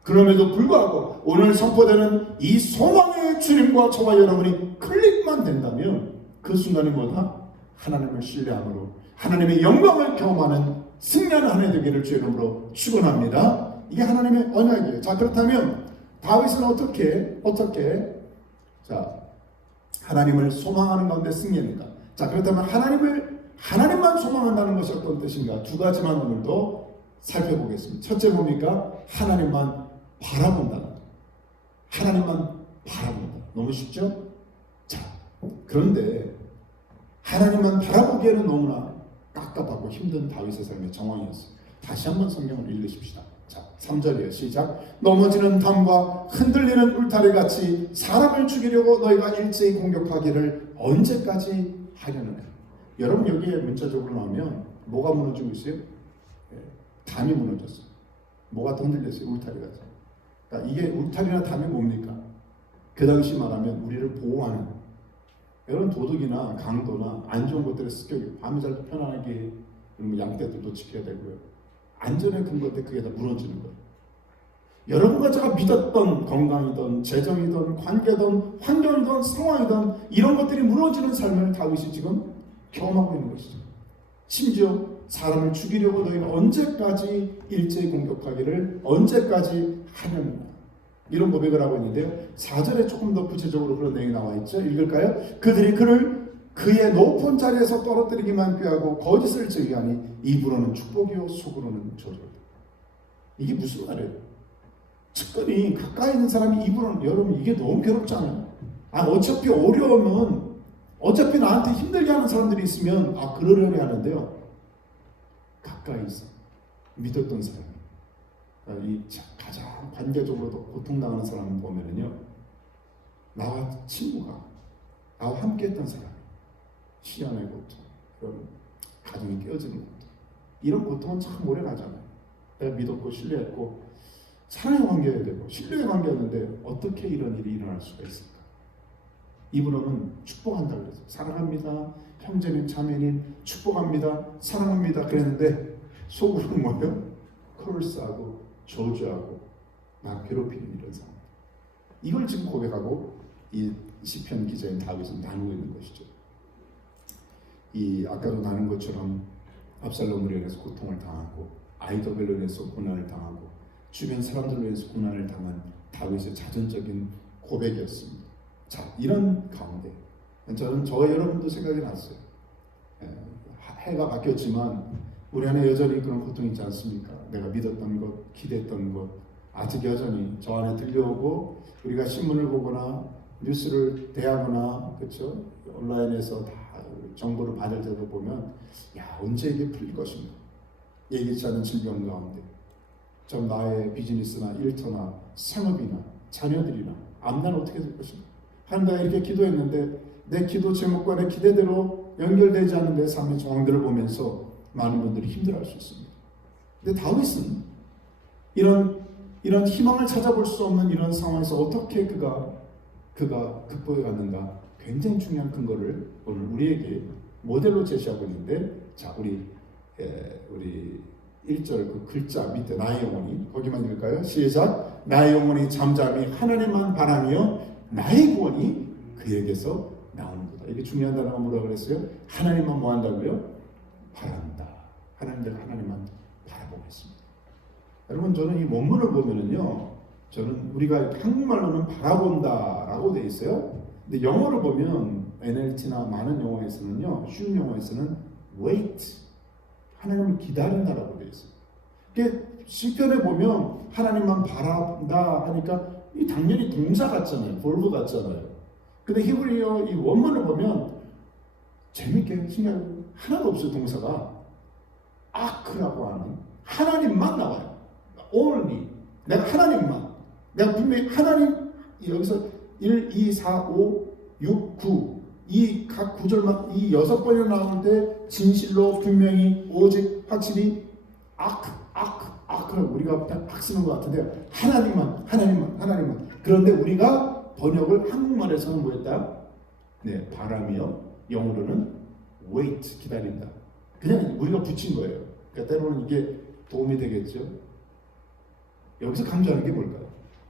그럼에도 불구하고 오늘 선포되는 이 소망의 주님과 저와 여러분이 클릭만 된다면 그 순간이 뭐다? 하나님을 신뢰함으로 하나님의 영광을 경험하는 승리하는 한 해 되기를 주의 이름으로 축원합니다. 이게 하나님의 언약이에요. 자, 그렇다면 다윗은 어떻게 하나님을 소망하는 가운데 승리합니다. 자, 그렇다면 하나님만 소망한다는 것이 어떤 뜻인가? 두 가지만 오늘도 살펴보겠습니다. 첫째 뭡니까? 하나님만 바라본다. 하나님만 바라본다. 너무 쉽죠? 자, 그런데 하나님만 바라보기에는 너무나 깝깝하고 힘든 다윗의 삶의 정황이었어요. 다시 한번 성경을 읽으십시다. 자, 3절이에요. 시작. 넘어지는 담과 흔들리는 울타리같이 사람을 죽이려고 너희가 일제히 공격하기를 언제까지 하려느냐. 여러분 여기에 문자적으로 나오면 뭐가 무너지고 있어요? 담이 무너졌어요. 뭐가 더 흔들렸어요? 울타리같이. 그러니까 이게 울타리나 담이 뭡니까? 그 당시 말하면 우리를 보호하는, 여러분 도둑이나 강도나 안 좋은 것들에 습격이 밤에 잘 편안하게 양떼들도 지켜야 되고요. 안전에 근거할 때 그게 다 무너지는 거예요. 여러분과 제가 믿었던 건강이든 재정이든 관계든 환경이든 상황이든 이런 것들이 무너지는 삶을 다윗이 지금 경험하고 있는 것이죠. 심지어 사람을 죽이려고 너희가 언제까지 일제히 공격하기를 언제까지 하느냐, 이런 고백을 하고 있는데요. 4절에 조금 더 구체적으로 그런 내용이 나와 있죠. 읽을까요? 그들이 그를 그의 높은 자리에서 떨어뜨리기만 꾀하고 거짓을 제기하니 입으로는 축복이요 속으로는 저주다. 이게 무슨 말이에요? 측근이 가까이 있는 사람이 입으로는, 여러분 이게 너무 괴롭잖아요. 어차피 어려우면, 어차피 나한테 힘들게 하는 사람들이 있으면 그러려니 하는데요. 가까이 있어 믿었던 사람, 이 가장 관계적으로도 고통당하는 사람을 보면은요, 나와 친구가, 나와 함께했던 사람, 시련의 고통, 그런 가정이 깨어지는 고통, 이런 고통은 참 오래 가잖아요. 내가 믿었고 신뢰했고 사랑의 관계여야 되고 신뢰의 관계였는데 어떻게 이런 일이 일어날 수가 있을까? 입으로는 축복한다 그래서 사랑합니다, 형제님 자매님 축복합니다, 사랑합니다 그랬는데 속으로는 뭐예요? 컬스하고 저주하고 나 괴롭히는 이런 상황. 이걸 지금 고백하고 이 시편 기자인 다윗은 나누고 있는 것이죠. 이 아까도 나눈 것처럼 압살롬으로 인해서 고통을 당하고 아이도벨로 인해서 고난을 당하고 주변 사람들로 인해서 고난을 당한 다윗의 자전적인 고백이었습니다. 자, 이런 가운데 저는 저와 여러분도 생각이 났어요. 해가 바뀌었지만 우리 안에 여전히 그런 고통이 있지 않습니까? 내가 믿었던 것, 기대했던 것 아직 여전히 저 안에 들려오고, 우리가 신문을 보거나 뉴스를 대하거나 그렇죠? 온라인에서 다 정보를 받을 때도 보면 언제 이게 풀릴 것인가? 예기치 않은 질병 가운데 좀 나의 비즈니스나 일터나 상업이나 자녀들이나 앞날 어떻게 될 것인가? 하나님, 이렇게 기도했는데 내 기도 제목과 내 기대대로 연결되지 않는 내 삶의 정황들을 보면서 많은 분들이 힘들어할 수 있습니다. 근데 다윗은 이런 희망을 찾아볼 수 없는 이런 상황에서 어떻게 그가 극복해 갔는가, 굉장히 중요한 근거를 오늘 우리에게 모델로 제시하고 있는데, 자, 우리 1절 그 글자 밑에 나의 영혼이, 거기만 읽을까요? 시작. 나의 영혼이 잠잠히 하나님만 바라며 나의 구원이 그에게서 나오는구나. 이게 중요한 단어가 뭐라고 그랬어요? 하나님만 뭐 한다고요? 바란다. 하나님만 바라보고 있습니다. 여러분, 저는 이 원문을 보면은요, 저는 우리가 한국말로는 바라본다라고 돼 있어요. 근데 영어를 보면 NLT나 많은 영어에서는요, 쉬운 영어에서는 wait, 하나님을 기다린다라고 돼 있어요. 그게 시편에 보면 하나님만 바란다 하니까 이 당연히 동사 같잖아요, 볼브 같잖아요. 근데 히브리어 이 원문을 보면 재밌게 신기하게 하나도 없어요. 동사가 아크라고 하는 하나님만 나와요. only, 내가 하나님만, 내가 분명히 하나님, 여기서 1, 2, 4, 5, 6, 9 이 각 구절만 이 6번이 나오는데 진실로 분명히 오직 확실히 아크라고 우리가 그냥 악 쓰는 것 같은데 하나님만. 그런데 우리가 번역을 한국말에서는 뭐였다? 네, 바라며, 영어로는 wait, 기다린다. 그냥 우리가 붙인 거예요. 그러니까 때로는 이게 도움이 되겠죠. 여기서 강조하는 게 뭘까요?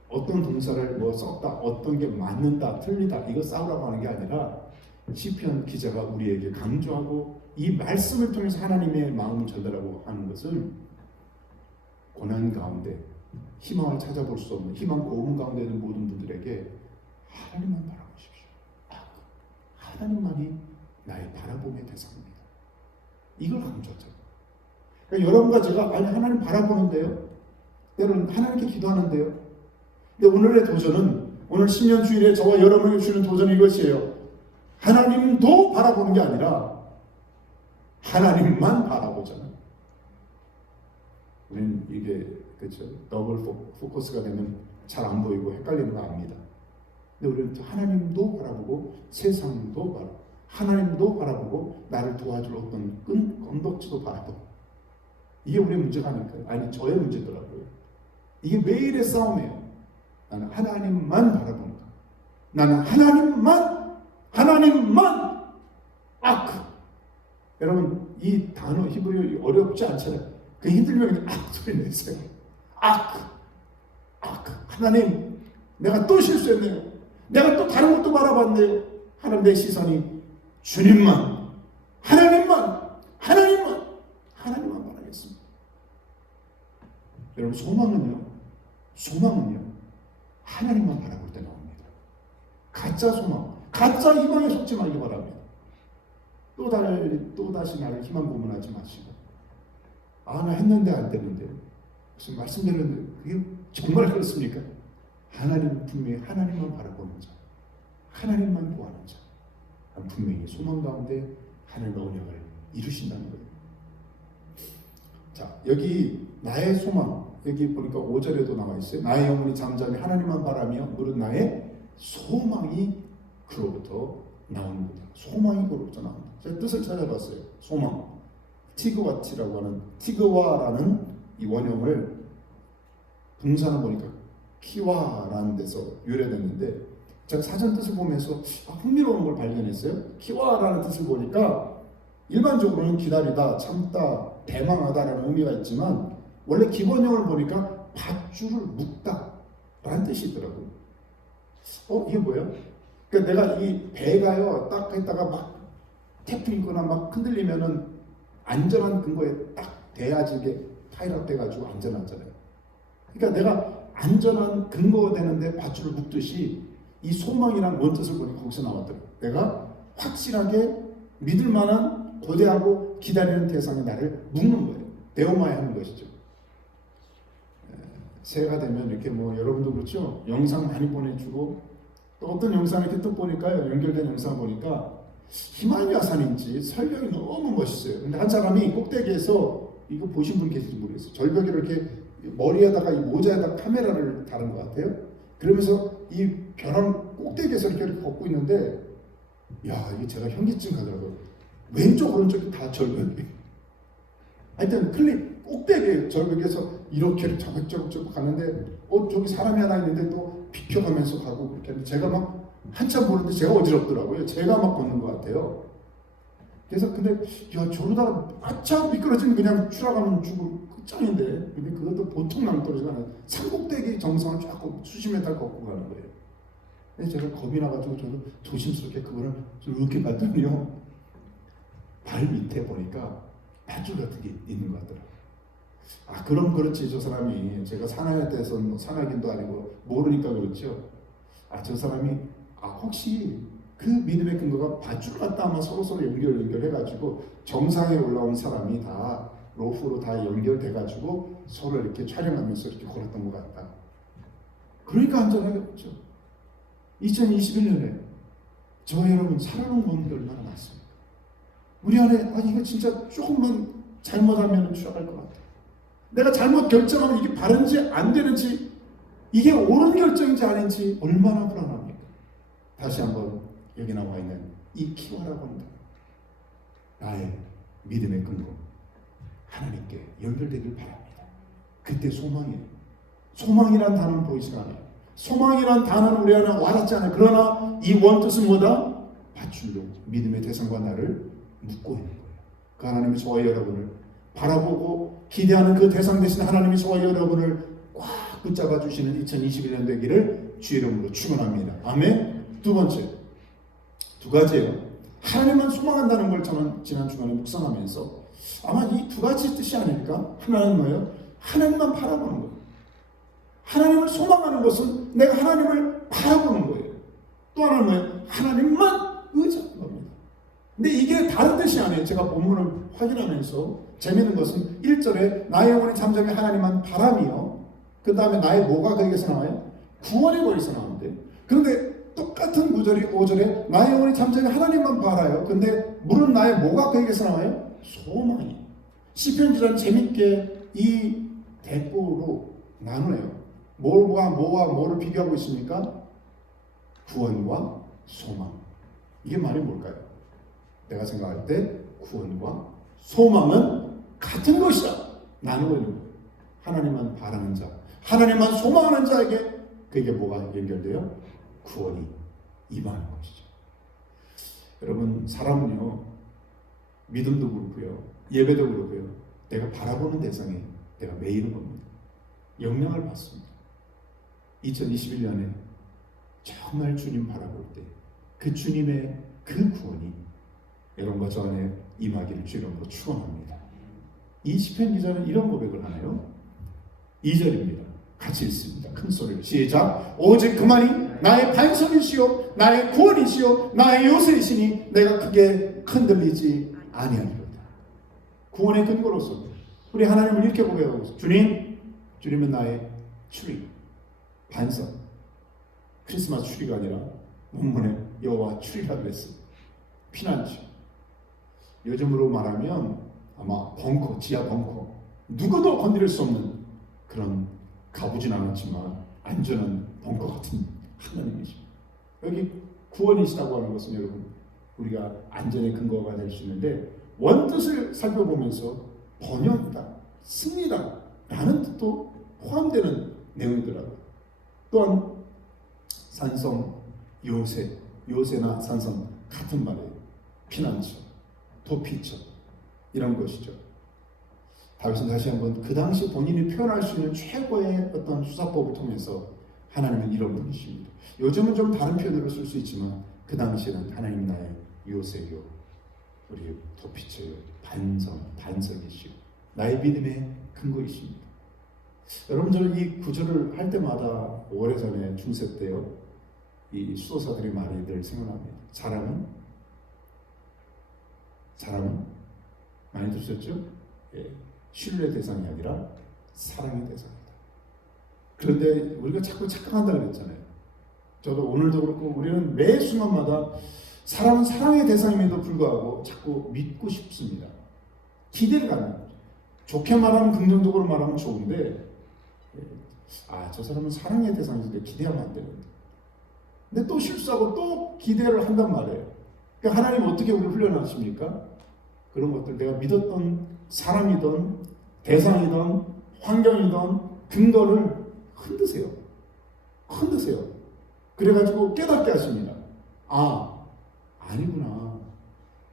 어떤 동사를 뭐 썼다, 어떤 게 맞는다, 틀리다, 이거 싸우라고 하는 게 아니라 시편 기자가 우리에게 강조하고 이 말씀을 통해서 하나님의 마음을 전달하고 하는 것은 고난 가운데 희망을 찾아볼 수 없는 희망 고문 가운데 있는 모든 분들에게 하나님만 바라보십시오. 하나님만이 나의 바라봄의 대상입니다. 이걸 강조하잖아요. 그러니까 여러분과 제가 아니 하나님 바라보는데요. 때로는 하나님께 기도하는데요. 근데 오늘의 도전은 오늘 신년 주일에 저와 여러분에게 주는 도전은 이것이에요. 하나님도 바라보는 게 아니라 하나님만 바라보잖아요. 우리는 이게 그렇죠. 더블 포커스가 되면 잘 안 보이고 헷갈리는 거 압니다. 근데 우리는 하나님도 바라보고 세상도 바라보고 하나님도 바라보고 나를 도와줄 어떤 건덕지도 바라보고 이게 우리의 문제가 아닐까요? 아니 저의 문제더라고요. 이게 매일의 싸움이에요. 나는 하나님만 바라보는 거. 나는 하나님만 여러분 이 단어 히브리어 어렵지 않잖아요. 그 힘들면 소리 내세요. 하나님 내가 또 실수했네요. 내가 또 다른 것도 바라봤네요. 하나님 내 시선이 주님만 하나님만 바라겠습니다. 여러분 소망은요 하나님만 바라볼 때 나옵니다. 가짜 소망, 가짜 희망에 속지 말기 바랍니다. 또다시 나를 희망 고문하지 마시고 나 했는데 안 되는데 무슨 말씀드렸는데 그게 정말 그렇습니까? 하나님 분명히 하나님만 바라보는 자, 하나님만 구하는 자 분명히 소망 가운데 하늘과 언약을 이루신다는 거예요. 자, 여기 나의 소망, 여기 보니까 5절에도 나와 있어요. 나의 영혼이 잠잠히 하나님만 바라며 무릇 나의 소망이 그로부터 나옵니다. 소망이 그로부터 나옵니다. 제가 뜻을 찾아봤어요. 소망, 티그와티라고 하는 티그와라는 이 원형을 동사나 보니까 키와라는 데서 유래됐는데 제가 사전 뜻을 보면서 흥미로운 걸 발견했어요. 키와라는 뜻을 보니까 일반적으로는 기다리다, 참다, 대망하다라는 의미가 있지만 원래 기본형을 보니까 밧줄을 묶다 라는 뜻이 있더라고요. 이게 뭐예요? 그러니까 내가 이 배가요 딱 했다가 막 태풍이거나 막 흔들리면은 안전한 근거에 딱 돼야지 이게 파일럿 돼가지고 안전하잖아요. 그러니까 내가 안전한 근거가 되는데 밧줄을 묶듯이 이 소망이란 원뜻을 보니까 거기서 나왔더라고요. 내가 확실하게 믿을 만한 고대하고 기다리는 대상에 나를 묶는 거예요. 데오마에 하는 것이죠. 새해가 되면 이렇게 뭐 여러분도 그렇죠. 영상 많이 보내주고 또 어떤 영상 이렇게 또 보니까요. 연결된 영상 보니까 히말라야 산인지 설명이 너무 멋있어요. 근데 한 사람이 꼭대기에서 이거 보신 분 계실지 모르겠어요. 절벽에 이렇게 머리에다가 이 모자에다가 카메라를 다른 것 같아요. 그러면서 이 벼랑 꼭대기에서 이렇게 걷고 있는데 이게 제가 현기증 가더라고요. 왼쪽 오른쪽이 다 절벽이. 하여튼 클립 꼭대기 절벽에서 이렇게 저벅저벅 가는데 저기 사람이 하나 있는데 또 비켜가면서 가고 그렇게 하는데 제가 막 한참 보는데 제가 어지럽더라고요. 제가 막 걷는 것 같아요. 그래서 근데 저러다가 아차 미끄러지면 그냥 추락하면 죽을 끝장인데 근데 그것도 보통 낭떠러지가 아니라 산꼭대기 정상을 쫙 수십 미터 걷고 가는 거예요. 그래서 제가 겁이 나가지고 저도 조심스럽게 그거를 좀 이렇게 봤더니요 발 밑에 보니까 밧줄 같은 게 있는 것 같더라고요. 그럼 그렇지 저 사람이 제가 산악에 대해서 산악인도 아니고 모르니까 그렇죠. 저 사람이 혹시 그 믿음의 근거가 밧줄 갖다 아마 서로 연결해가지고 정상에 올라온 사람이 다 로프로 다 연결돼가지고 서로 이렇게 촬영하면서 이렇게 걸었던 것 같다. 그러니까 안전하겠죠. 2021년에 저와 여러분 살아온 건들 얼마나 많습니다. 우리 안에 이거 진짜 조금만 잘못하면 추락할 것 같아. 내가 잘못 결정하면 이게 바른지 안 되는지 이게 옳은 결정인지 아닌지 얼마나 불안합니까? 다시 한번 여기 나와 있는 이 키와라고 합니다. 나의 믿음의 근거 하나님께 연결되길 바랍니다. 그때 소망이에요. 소망이란 단어는 보이지가 않아요. 소망이란 단어는 우리 안에 와닿지 않아요. 그러나 이 원뜻은 뭐다? 밧줄로 믿음의 대상과 나를 묻고 있는 거예요. 그 하나님이 저와 여러분을 바라보고 기대하는 그 대상 대신 하나님이 저와 여러분을 꽉 붙잡아 주시는 2021년 되기를 주의 이름으로 축원합니다. 아멘. 두 번째, 두 가지예요. 하나님만 소망한다는 걸 저는 지난 주간에 묵상하면서 아마 이 두 가지 뜻이 아닐까? 하나는 뭐예요? 하나님만 바라보는 거예요. 하나님을 소망하는 것은 내가 하나님을 바라보는 거예요. 또 하나는 뭐예요? 하나님만 의지하는 겁니다. 근데 이게 다른 뜻이 아니에요. 제가 본문을 확인하면서 재미있는 것은 1절에 나의 영혼이 잠잠히 하나님만 바라며 그 다음에 나의 뭐가 거기에서 나와요? 구원이 거기서 나오는데 그런데 똑같은 구절이 5절에 나의 영혼이 잠잠히 하나님만 바라요. 근데 물은 나의 뭐가 거기에서 나와요? 소망이. 시편 기자는 재밌게 이 대꾸로 나누네요. 뭐와 뭐를 비교하고 있습니까? 구원과 소망. 이게 말이 뭘까요? 내가 생각할 때 구원과 소망은 같은 것이다. 나누고 있는 거예요. 하나님만 바라는 자, 하나님만 소망하는 자에게 그게 뭐가 연결돼요? 구원이 임하는 것이죠. 여러분, 사람은요, 믿음도 그렇고요, 예배도 그렇고요, 내가 바라보는 대상에 내가 매이는 겁니다. 영향을 받습니다. 2021년에 정말 주님 바라볼 때 그 주님의 그 구원이 여러분과 저 안에 임하기를 주 이름으로 축원합니다. 이 시편 기자는 이런 고백을 하나요? 2절입니다. 같이 읽습니다. 큰 소리로 시작. 오직 그만이 나의 반석이시요 나의 구원이시요 나의 요새이시니 내가 크게 흔들리지 아니하리로다. 구원의 근거로서 우리 하나님을 이렇게 고백하고 있습니다. 주님은 나의 추리, 반석. 크리스마스 추리가 아니라 본문에 여호와 추리라고 했어요. 피난처. 요즘으로 말하면 아마 벙커, 지하 벙커. 누구도 건드릴 수 없는 그런 가보진 않았지만 안전한 벙커 같은 하나님이십니다. 여기 구원이시다고 하는 것은 여러분 우리가 안전의 근거가 될 수 있는데 원뜻을 살펴보면서 번영이다, 승리다 라는 뜻도 포함되는 내용이더라고요. 또한 산성, 요새나 산성 같은 말이에요. 피난처, 도피처 이런 것이죠. 다윗은 다시 한번 그 당시 본인이 표현할 수 있는 최고의 어떤 수사법을 통해서 하나님은 이런 분이십니다. 요즘은 좀 다른 표현으로 쓸 수 있지만 그 당시에는 하나님 나의 요새요, 우리 도피처요, 반석이시요, 나의 믿음의 근거이십니다. 여러분, 저는 이 구절을 할 때마다 오래전에 중세 때요, 이 수도사들이 많이들 생각납니다. 사람은 많이 들으셨죠? 예. 신뢰 대상이 아니라 사랑의 대상이다. 그런데 우리가 자꾸 착각한다 그랬잖아요. 저도 오늘도 그렇고 우리는 매 순간마다 사람은 사랑의 대상임에도 불구하고 자꾸 믿고 싶습니다. 기대를 갖는 거죠. 좋게 말하면 긍정적으로 말하면 좋은데 저 사람은 사랑의 대상인데 기대하면 안 되는데 근데 또 실수하고 또 기대를 한단 말이에요. 그러니까 하나님 어떻게 우리를 훈련하십니까? 그런 것들 내가 믿었던 사람이든 대상이든 환경이든 근거를 흔드세요. 그래가지고 깨닫게 하십니다. 아니구나.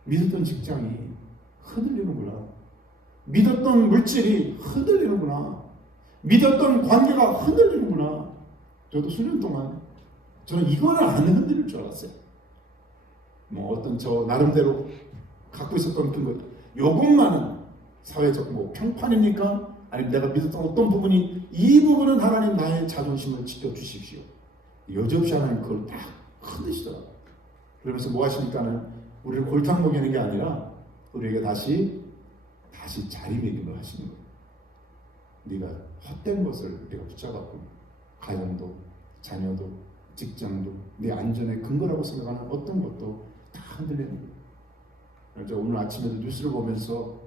믿었던 직장이 흔들리는구나. 믿었던 물질이 흔들리는구나. 믿었던 관계가 흔들리는구나. 저도 수년 동안 저는 이거는 안 흔들릴 줄 알았어요. 어떤 저 나름대로 갖고 있었던 근거, 요것만은 사회적 평판이니까 아니면 내가 믿었던 어떤 부분이 이 부분은 하나님 나의 자존심을 지켜주십시오. 여지없이 하나님 그걸 딱 흔드시더라고요. 그러면서 뭐 하시니까는 우리를 골탕 먹이는 게 아니라 우리에게 다시 자리매김을 하시는 거예요. 네가 헛된 것을 내가 붙잡았고 가정도 자녀도 직장도 내 안전의 근거라고 생각하는 어떤 것도 다 흔들리는 거예요. 그래서 오늘 아침에도 뉴스를 보면서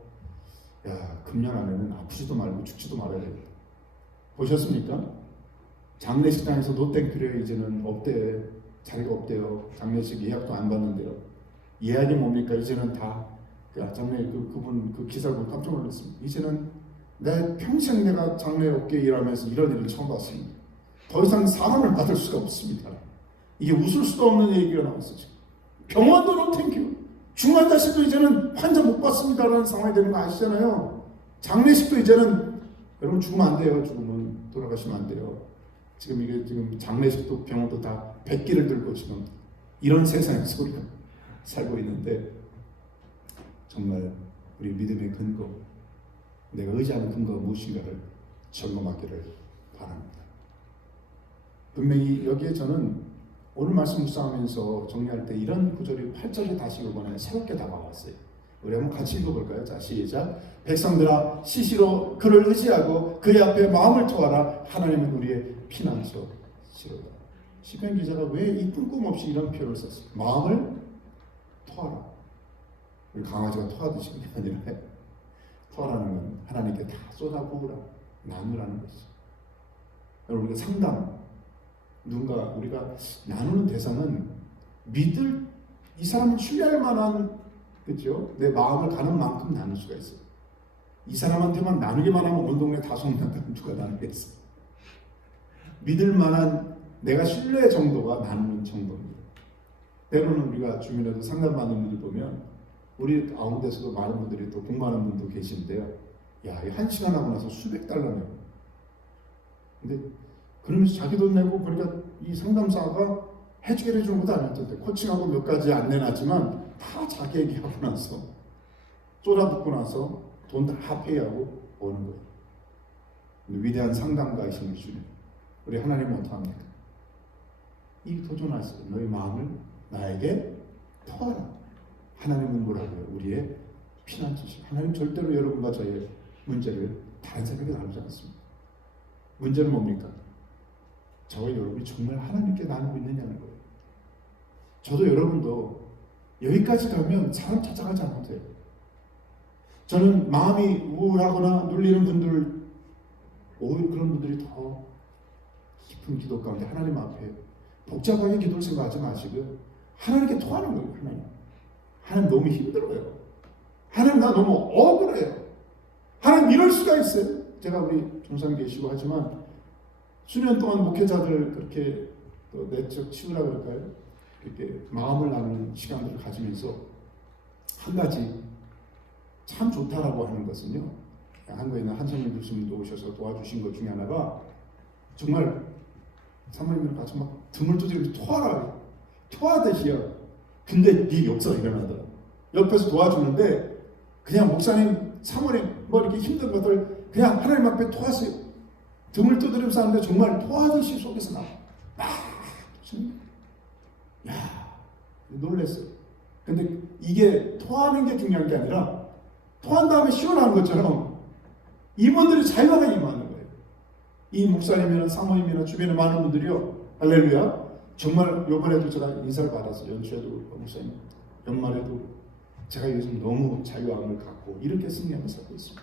금년 안에는 아프지도 말고 죽지도 말아야 됩니다. 보셨습니까? 장례식장에서 노땡큐래요. 이제는 없대. 자리가 없대요. 장례식 예약도 안 받는데요. 예약이 뭡니까? 이제는 다 장례 그분 그 기사를 보고 깜짝 놀랐습니다. 이제는 내 평생 내가 장례업계 일하면서 이런 일을 처음 봤습니다. 더 이상 사람을 받을 수가 없습니다. 이게 웃을 수도 없는 얘기가 나왔어 지금. 병원도 노땡큐. 중환 자식도 이제는 환자 못 받습니다라는 상황이 되는 거 아시잖아요. 장례식도 이제는 여러분 죽으면 안 돼요. 죽으면 돌아가시면 안 돼요. 지금 장례식도 병원도 다 백기를 들고 지금 이런 세상에서 우리가 살고 있는데 정말 우리 믿음의 근거, 내가 의지하는 근거가 무엇인가를 점검하기를 바랍니다. 분명히 여기에 저는 오늘 말씀 묵상하면서 정리할 때 이런 구절이 8절에 다시 이번에 새롭게 다가왔어요. 우리 한번 같이 읽어볼까요? 자, 시작. 백성들아, 시시로 그를 의지하고 그의 앞에 마음을 토하라. 하나님은 우리의 피난처시로다. 시편 기자가 왜 이 뜬금없이 이런 표현을 썼어요? 마음을 토하라. 우리 강아지가 토하듯이 그게 아니라 토하라는 건 하나님께 다 쏟아부으라, 나누라는 것이죠. 여러분, 우리가 상담, 누군가 우리가 나누는 대상은 믿을, 이 사람을 신뢰할 만한, 그렇죠? 내 마음을 가는 만큼 나눌 수가 있어요. 이 사람한테만 나누기만 하면 온 동네 다 속는다면 누가 나누겠어? 믿을 만한 내가 신뢰 정도가 나누는 정도입니다. 때로는 우리가 주변에도 상담받는 분들 보면 우리 가운데서도 많은 분들이 또 공부하는 분도 계신데요. 야, 한 시간 하고 나서 수백 달러 내고. 근데 그러면서 자기 돈 내고 보니까 이 상담사가 해결해 주는 것도 아니었던데 코칭하고 몇 가지 안 내놨지만 다 자기 얘기하고 나서 쏟아붓고 나서 돈 다 페이하고 오는 거예요. 위대한 상담가이신 주님, 우리 하나님은 어떡합니까? 이 도전하세요. 너희 마음을 나에게 토하라. 하나님은 뭐라고요? 우리의 피난처시. 하나님 절대로 여러분과 저의 문제를 다른 사람에게 나누지 않습니다. 문제는 뭡니까? 저와 여러분이 정말 하나님께 나누고 있느냐는 거예요. 저도 여러분도 여기까지 가면 사람 찾아가지 않아도 돼요. 저는 마음이 우울하거나 눌리는 분들, 오히려 그런 분들이 더 깊은 기도 가운데 하나님 앞에 복잡하게 기도를 생각하지 마시고 하나님께 토하는 거예요. 하나님 너무 힘들어요. 하나님 나 너무 억울해요. 하나님 이럴 수가 있어요. 제가 우리 종사님 계시고 하지만 수년 동안 목회자들 그렇게 또 내적 치유라 그럴까요? 이렇게 마음을 나누는 시간들을 가지면서 한 가지 참 좋다라고 하는 것은요. 한국에는 한성민 교수님도 오셔서 도와주신 것 중에 하나가 정말 사모님이랑 같이 막 등을 두드리면서 토하라. 토하듯이요. 근데 이 역사가 일어나더라고요. 옆에서 도와주는데 그냥 목사님, 사모님 뭐 이렇게 힘든 것들 그냥 하나님 앞에 토하세요. 등을 두드리면서 하는데 정말 토하듯이 속에서 야, 놀랬어요. 근데 이게 토하는 게 중요한 게 아니라 토한 다음에 시원한 것처럼 이분들이 자유하게 임하는 거예요. 이 목사님이나 사모님이나 주변에 많은 분들이요. 할렐루야. 정말 이번에도 제가 인사를 받았어요. 연초에도 목사님, 연말에도 제가 요즘 너무 자유함을 갖고 이렇게 승리하면서 살고 있습니다.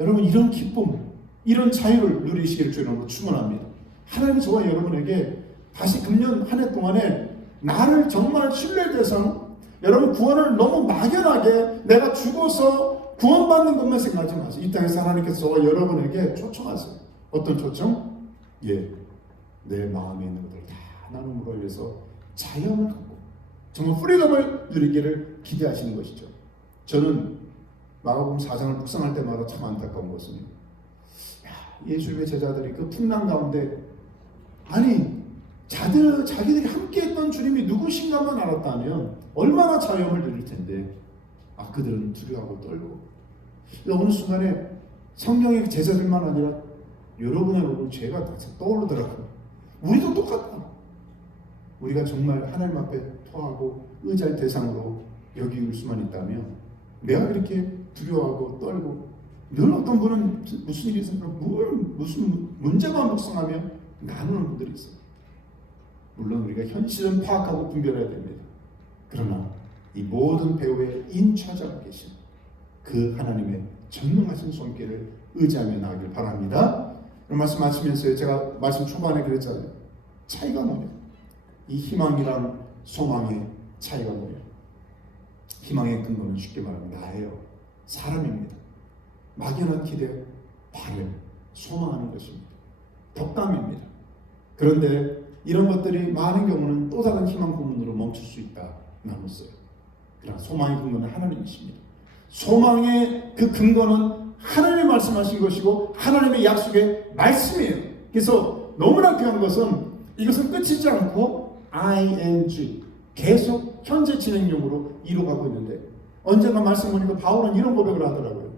여러분 이런 기쁨, 이런 자유를 누리시기를 주님으로 축원합니다. 하나님 저와 여러분에게 다시 금년 한 해 동안에 나를 정말 신뢰 대상, 여러분 구원을 너무 막연하게 내가 죽어서 구원받는 것만 생각하지 마세요. 이 땅에서 하나님께서 저와 여러분에게 초청하세요. 어떤 초청? 예, 내 마음에 있는 것들을 다 나눔으로 위해서 자유함을 갖고 정말 프리덤을 누리기를 기대하시는 것이죠. 저는 마가복음 4장을 묵상할 때마다 참 안타까운 것은 예수님의 제자들이 그 풍랑 가운데 아니 자기들이 함께했던 주님이 누구신가만 알았다면 얼마나 자유함을 누릴 텐데 그들은 두려워하고 떨고 어느 순간에 성령의 제자들만 아니라 여러분의 모든 죄가 다 떠오르더라고요. 우리도 똑같다. 우리가 정말 하나님 앞에 토하고 의지할 대상으로 여기울 수만 있다면 내가 그렇게 두려워하고 떨고 늘 어떤 분은 무슨 일이 있으면 무슨 문제만 묵상하면 나누는 분들이 있어요. 물론 우리가 현실은 파악하고 분별해야 됩니다. 그러나 이 모든 배후에 인차자가 계신 그 하나님의 전능하신 손길을 의지하며 나가길 바랍니다. 그런 말씀 하시면서 제가 말씀 초반에 그랬잖아요. 차이가 뭐냐? 이 희망이랑 소망의 차이가 뭐냐? 희망의 근거는 쉽게 말하면 나예요. 사람입니다. 막연한 기대, 바램, 소망하는 것입니다. 덕담입니다. 그런데 이런 것들이 많은 경우는 또 다른 희망 고문으로 멈출 수 있다 나눴어요. 그러나 소망의 근거는 하나님이십니다. 소망의 그 근거는 하나님이 말씀하신 것이고 하나님의 약속의 말씀이에요. 그래서 너무나 귀한 것은 이것은 끝이지 않고 ing 계속 현재 진행형으로 이루어가고 있는데, 언젠가 말씀 보니까 바울은 이런 고백을 하더라고요.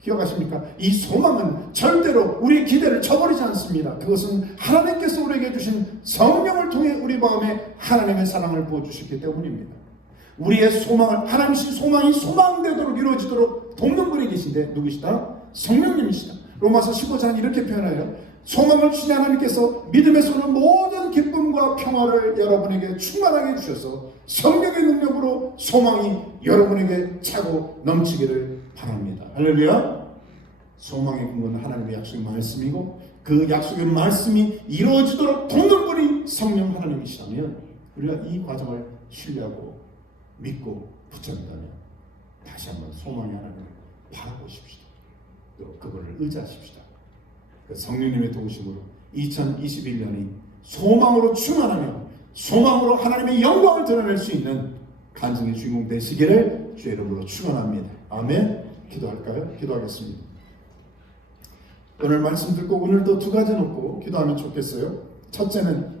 기억하십니까? 이 소망은 절대로 우리의 기대를 저버리지 않습니다. 그것은 하나님께서 우리에게 주신 성령을 통해 우리 마음에 하나님의 사랑을 부어주셨기 때문입니다. 우리의 소망을, 하나님이신 소망이 소망되도록 이루어지도록 돕는 분이 계신데 누구시다? 성령님이시다. 로마서 15장 이렇게 표현해요. 소망을 주신 하나님께서 믿음에서 오는 모든 기쁨과 평화를 여러분에게 충만하게 주셔서 성령의 능력으로 소망이 여러분에게 차고 넘치기를 바랍니다. 할렐루야. 소망의 근거는 하나님의 약속의 말씀이고 그 약속의 말씀이 이루어지도록 돕는 분이 성령 하나님이시라면 우리가 이 과정을 신뢰하고 믿고 붙잡는다면 다시 한번 소망의 하나님을 바라보십시다. 또 그거를 의지하십시다. 그 성령님의 도우심으로 2021년이 소망으로 충만하며 소망으로 하나님의 영광을 드러낼 수 있는 간증의 주인공 되시기를 주의 이름으로 축원합니다. 아멘. 기도할까요? 기도하겠습니다. 오늘 말씀 듣고 오늘도 두 가지 놓고 기도하면 좋겠어요. 첫째는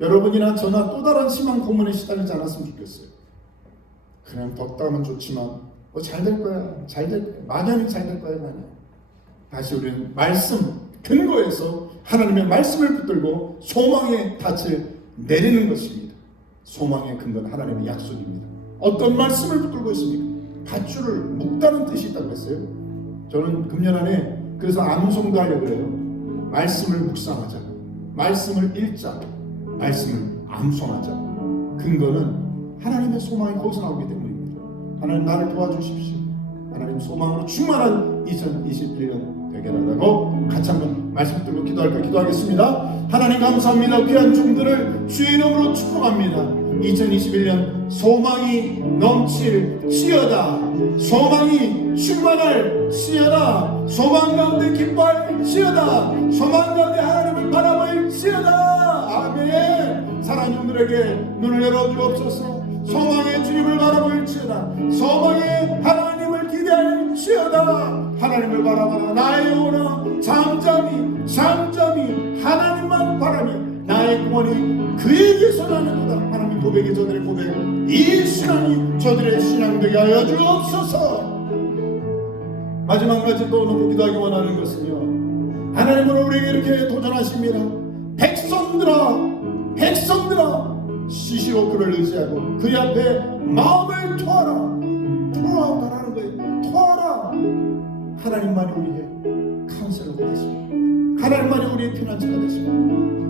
여러분이나 저나 또 다른 심한 고문에 시달리지 않았으면 좋겠어요. 그냥 덕담은 좋지만 잘 될 거야, 잘 될 거야, 만연히 잘 될 거야, 만연. 다시 우리는 말씀 근거에서 하나님의 말씀을 붙들고 소망의 닻을 내리는 것입니다. 소망의 근거는 하나님의 약속입니다. 어떤 말씀을 붙들고 있습니까? 밧줄을 묶다는 뜻이 있다고 했어요. 저는 금년 안에 그래서 암송도 하려고 그래요. 말씀을 묵상하자, 말씀을 읽자, 말씀을 암송하자. 근거는 하나님의 소망이 거기서 나오기 때문입니다. 하나님 나를 도와주십시오. 하나님 소망으로 충만한 2021년 되게 달라고 같이 한번 말씀 들고 기도할까? 기도하겠습니다. 하나님 감사합니다. 귀한 종들을 주의 이름으로 축복합니다. 2021년 소망이 넘칠지어다. 소망이 충만할지어다. 소망 가운데 기뻐할지어다. 소망 가운데 하나님을 바라볼지어다. 아멘. 사랑하는 종들에게 눈을 열어주옵소서. 소망의 주님을 바라볼지어다. 소망의 하나님을 기대할지어다. 하나님을 바라보라. 나의 영혼아 잠잠히 하나님만 바라며 나의 구원이 그에게서 나는도다. 하나님 고백이 저들의 고백, 이 신앙이 저들의 신앙 되게 하여 주옵소서. 마지막 가지 또 놓고 기도하기 원하는 것은요, 하나님은 우리에게 이렇게 도전하십니다. 백성들아 시시로 그를 의지하고 그의 앞에 마음을 토하라라는 거예요. 토하라. 하나님만이 우리의 카운셀러가 되십니다. 하나님만이 우리의 피난처가 되십니다.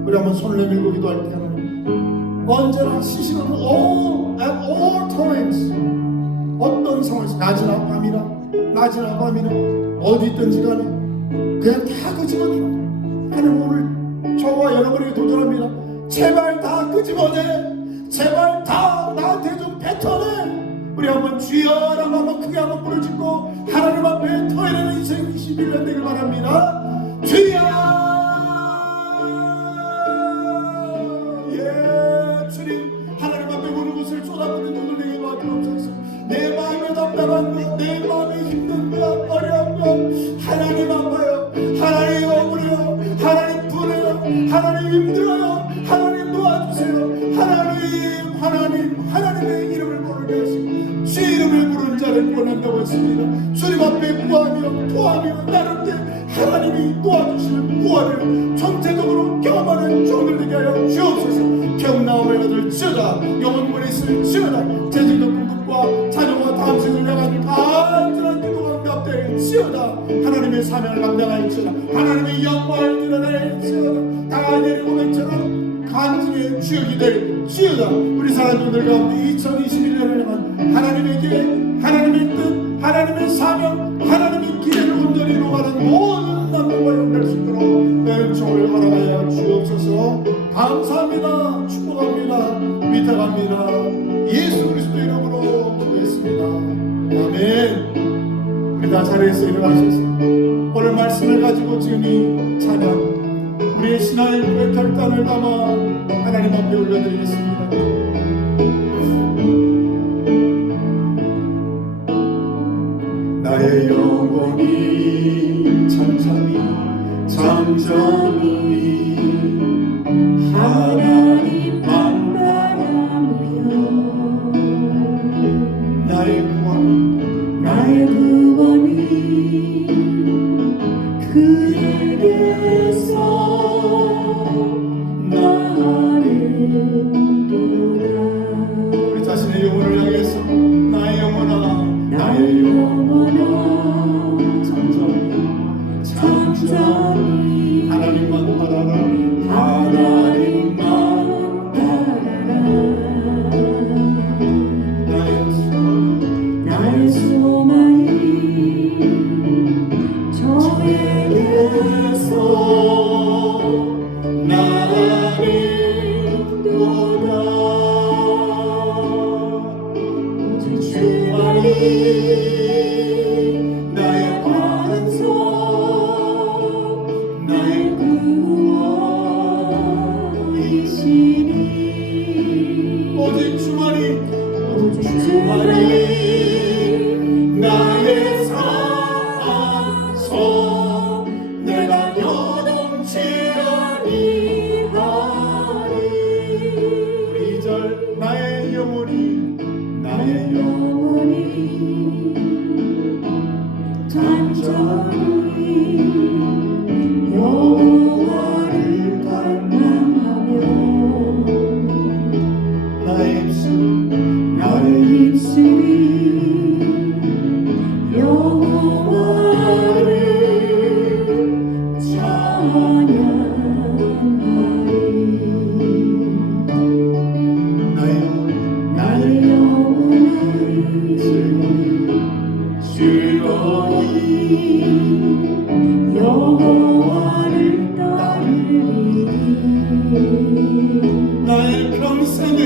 우리 한번 손을 내밀고 기도할 때 하나님 언제나 시시로는 at all times, 어떤 상황에서 낮이나 밤이나 어디 있든지 간에 그냥 다 끄집어내라. 하나님 오늘 저와 여러분에게 도전합니다. 제발 다 끄집어내. 제발 다 나한테 좀 뱉어내. 우리 한번 주여라고 한번 크게 한번 부르짖고 하나님 앞에 토해내는 2021년 되길 바랍니다. 주여. 예, 주님 하나님 앞에 우는 것을 쏟아붓는 눈을 내게 도와주옵소서. 내 마음에 답답한 것, 내 마음에 힘든 것, 어려운 것 하나님 아파요. 하나님 억울해요. 하나님 분해요. 하나님 힘들어요. 하나님 도와주세요. 하나님의 이름을 부르게 하시고 주 이름을 부르는 자를 구원한다고 했습니다. 주님 앞에 구하며 토하며 나를 때 하나님이 도와주시는 구원을 전체적으로 경험하는 종들 되게 하여 주옵소서. 경나오에 얻을지어다. 영원군에 있을지어다. 재직도 궁극과 자녀와 다음 생을 향한 간절한 기도가 응답될지어다. 하나님의 사명을 감당할지어다. 하나님의 영광을 드러낼지어다. 다니엘의 고백처럼 간증의 주역이 될지어다. 우리 사람들 가운데 2021년을 향한 하나님의 계획, 하나님의 뜻, 하나님의 사명, 하나님의 기회를 온전히 이루어가는 모든 남들과 연결할 수 있도록 은총을 허락하여 주옵소서. 감사합니다. 축복합니다. 위탁합니다. 예수 그리스도 이름으로 기도했습니다. 아멘. 우리 다 자리에서 일어나셔서 오늘 말씀을 가지고 지금 이 찬양 우리의 신앙의 고백 결단을 담아 하나님 앞에 올려드리겠습니다. 온전히 하나님만 바라며 나의 구원이 그에게서 나는도다. 우리 자신의 영혼을 향해서 나의 영혼아 잠잠히 하나님만 바라라. 하나님만 바라라. 나의 소망이 저에게서 나는도다. 오직 주만이 나의 반석 나의 구원이시니. 오직 주만이 나의 사랑소 내가 요동치 아니하리. 우리 2절 나의 영혼이 잠잠히 여호와를 갈망하며 나의 입술이 여호와를 찬양하리. 나의 영혼을 즐거이 여호와를 따르리. 나의 평생의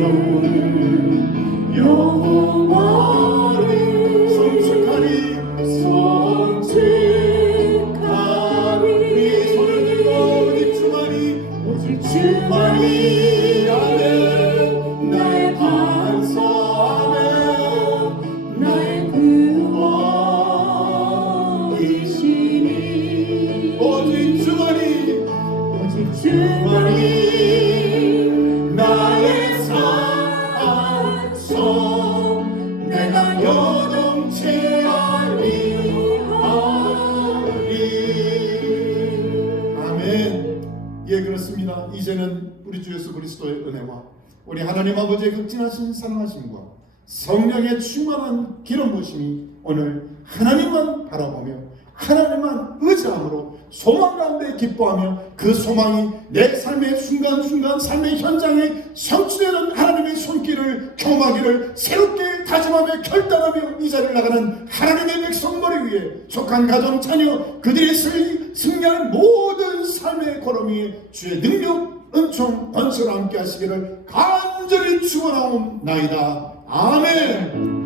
영혼을 여호와를 송축하리. 오직 주만이 아멘. 나의 반석 아멘. 나의 구원이시니. 오직 주만이 나의 산소 내가 요동치 아니하리. 아멘. 예, 그렇습니다. 이제는 우리 주 예수 그리스도의 은혜와 우리 하나님 아버지의 극진하신 사랑하심과 성령의 충만한 기름 부으심이 오늘 하나님만 바라보며 하나님만 의지함으로 소망 가운데 기뻐하며 그 소망이 내 삶의 순간순간 삶의 현장에 성취되는 하나님의 손길을 경험하기를 새롭게 다짐하며 결단하며 이 자리를 나가는 하나님의 백성들을 위해 속한 가정 자녀 그들이 승리하는 모든 삶의 걸음이 주의 능력 은총 권세로 함께 하시기를 간절히 축원하옵나이다. 아멘.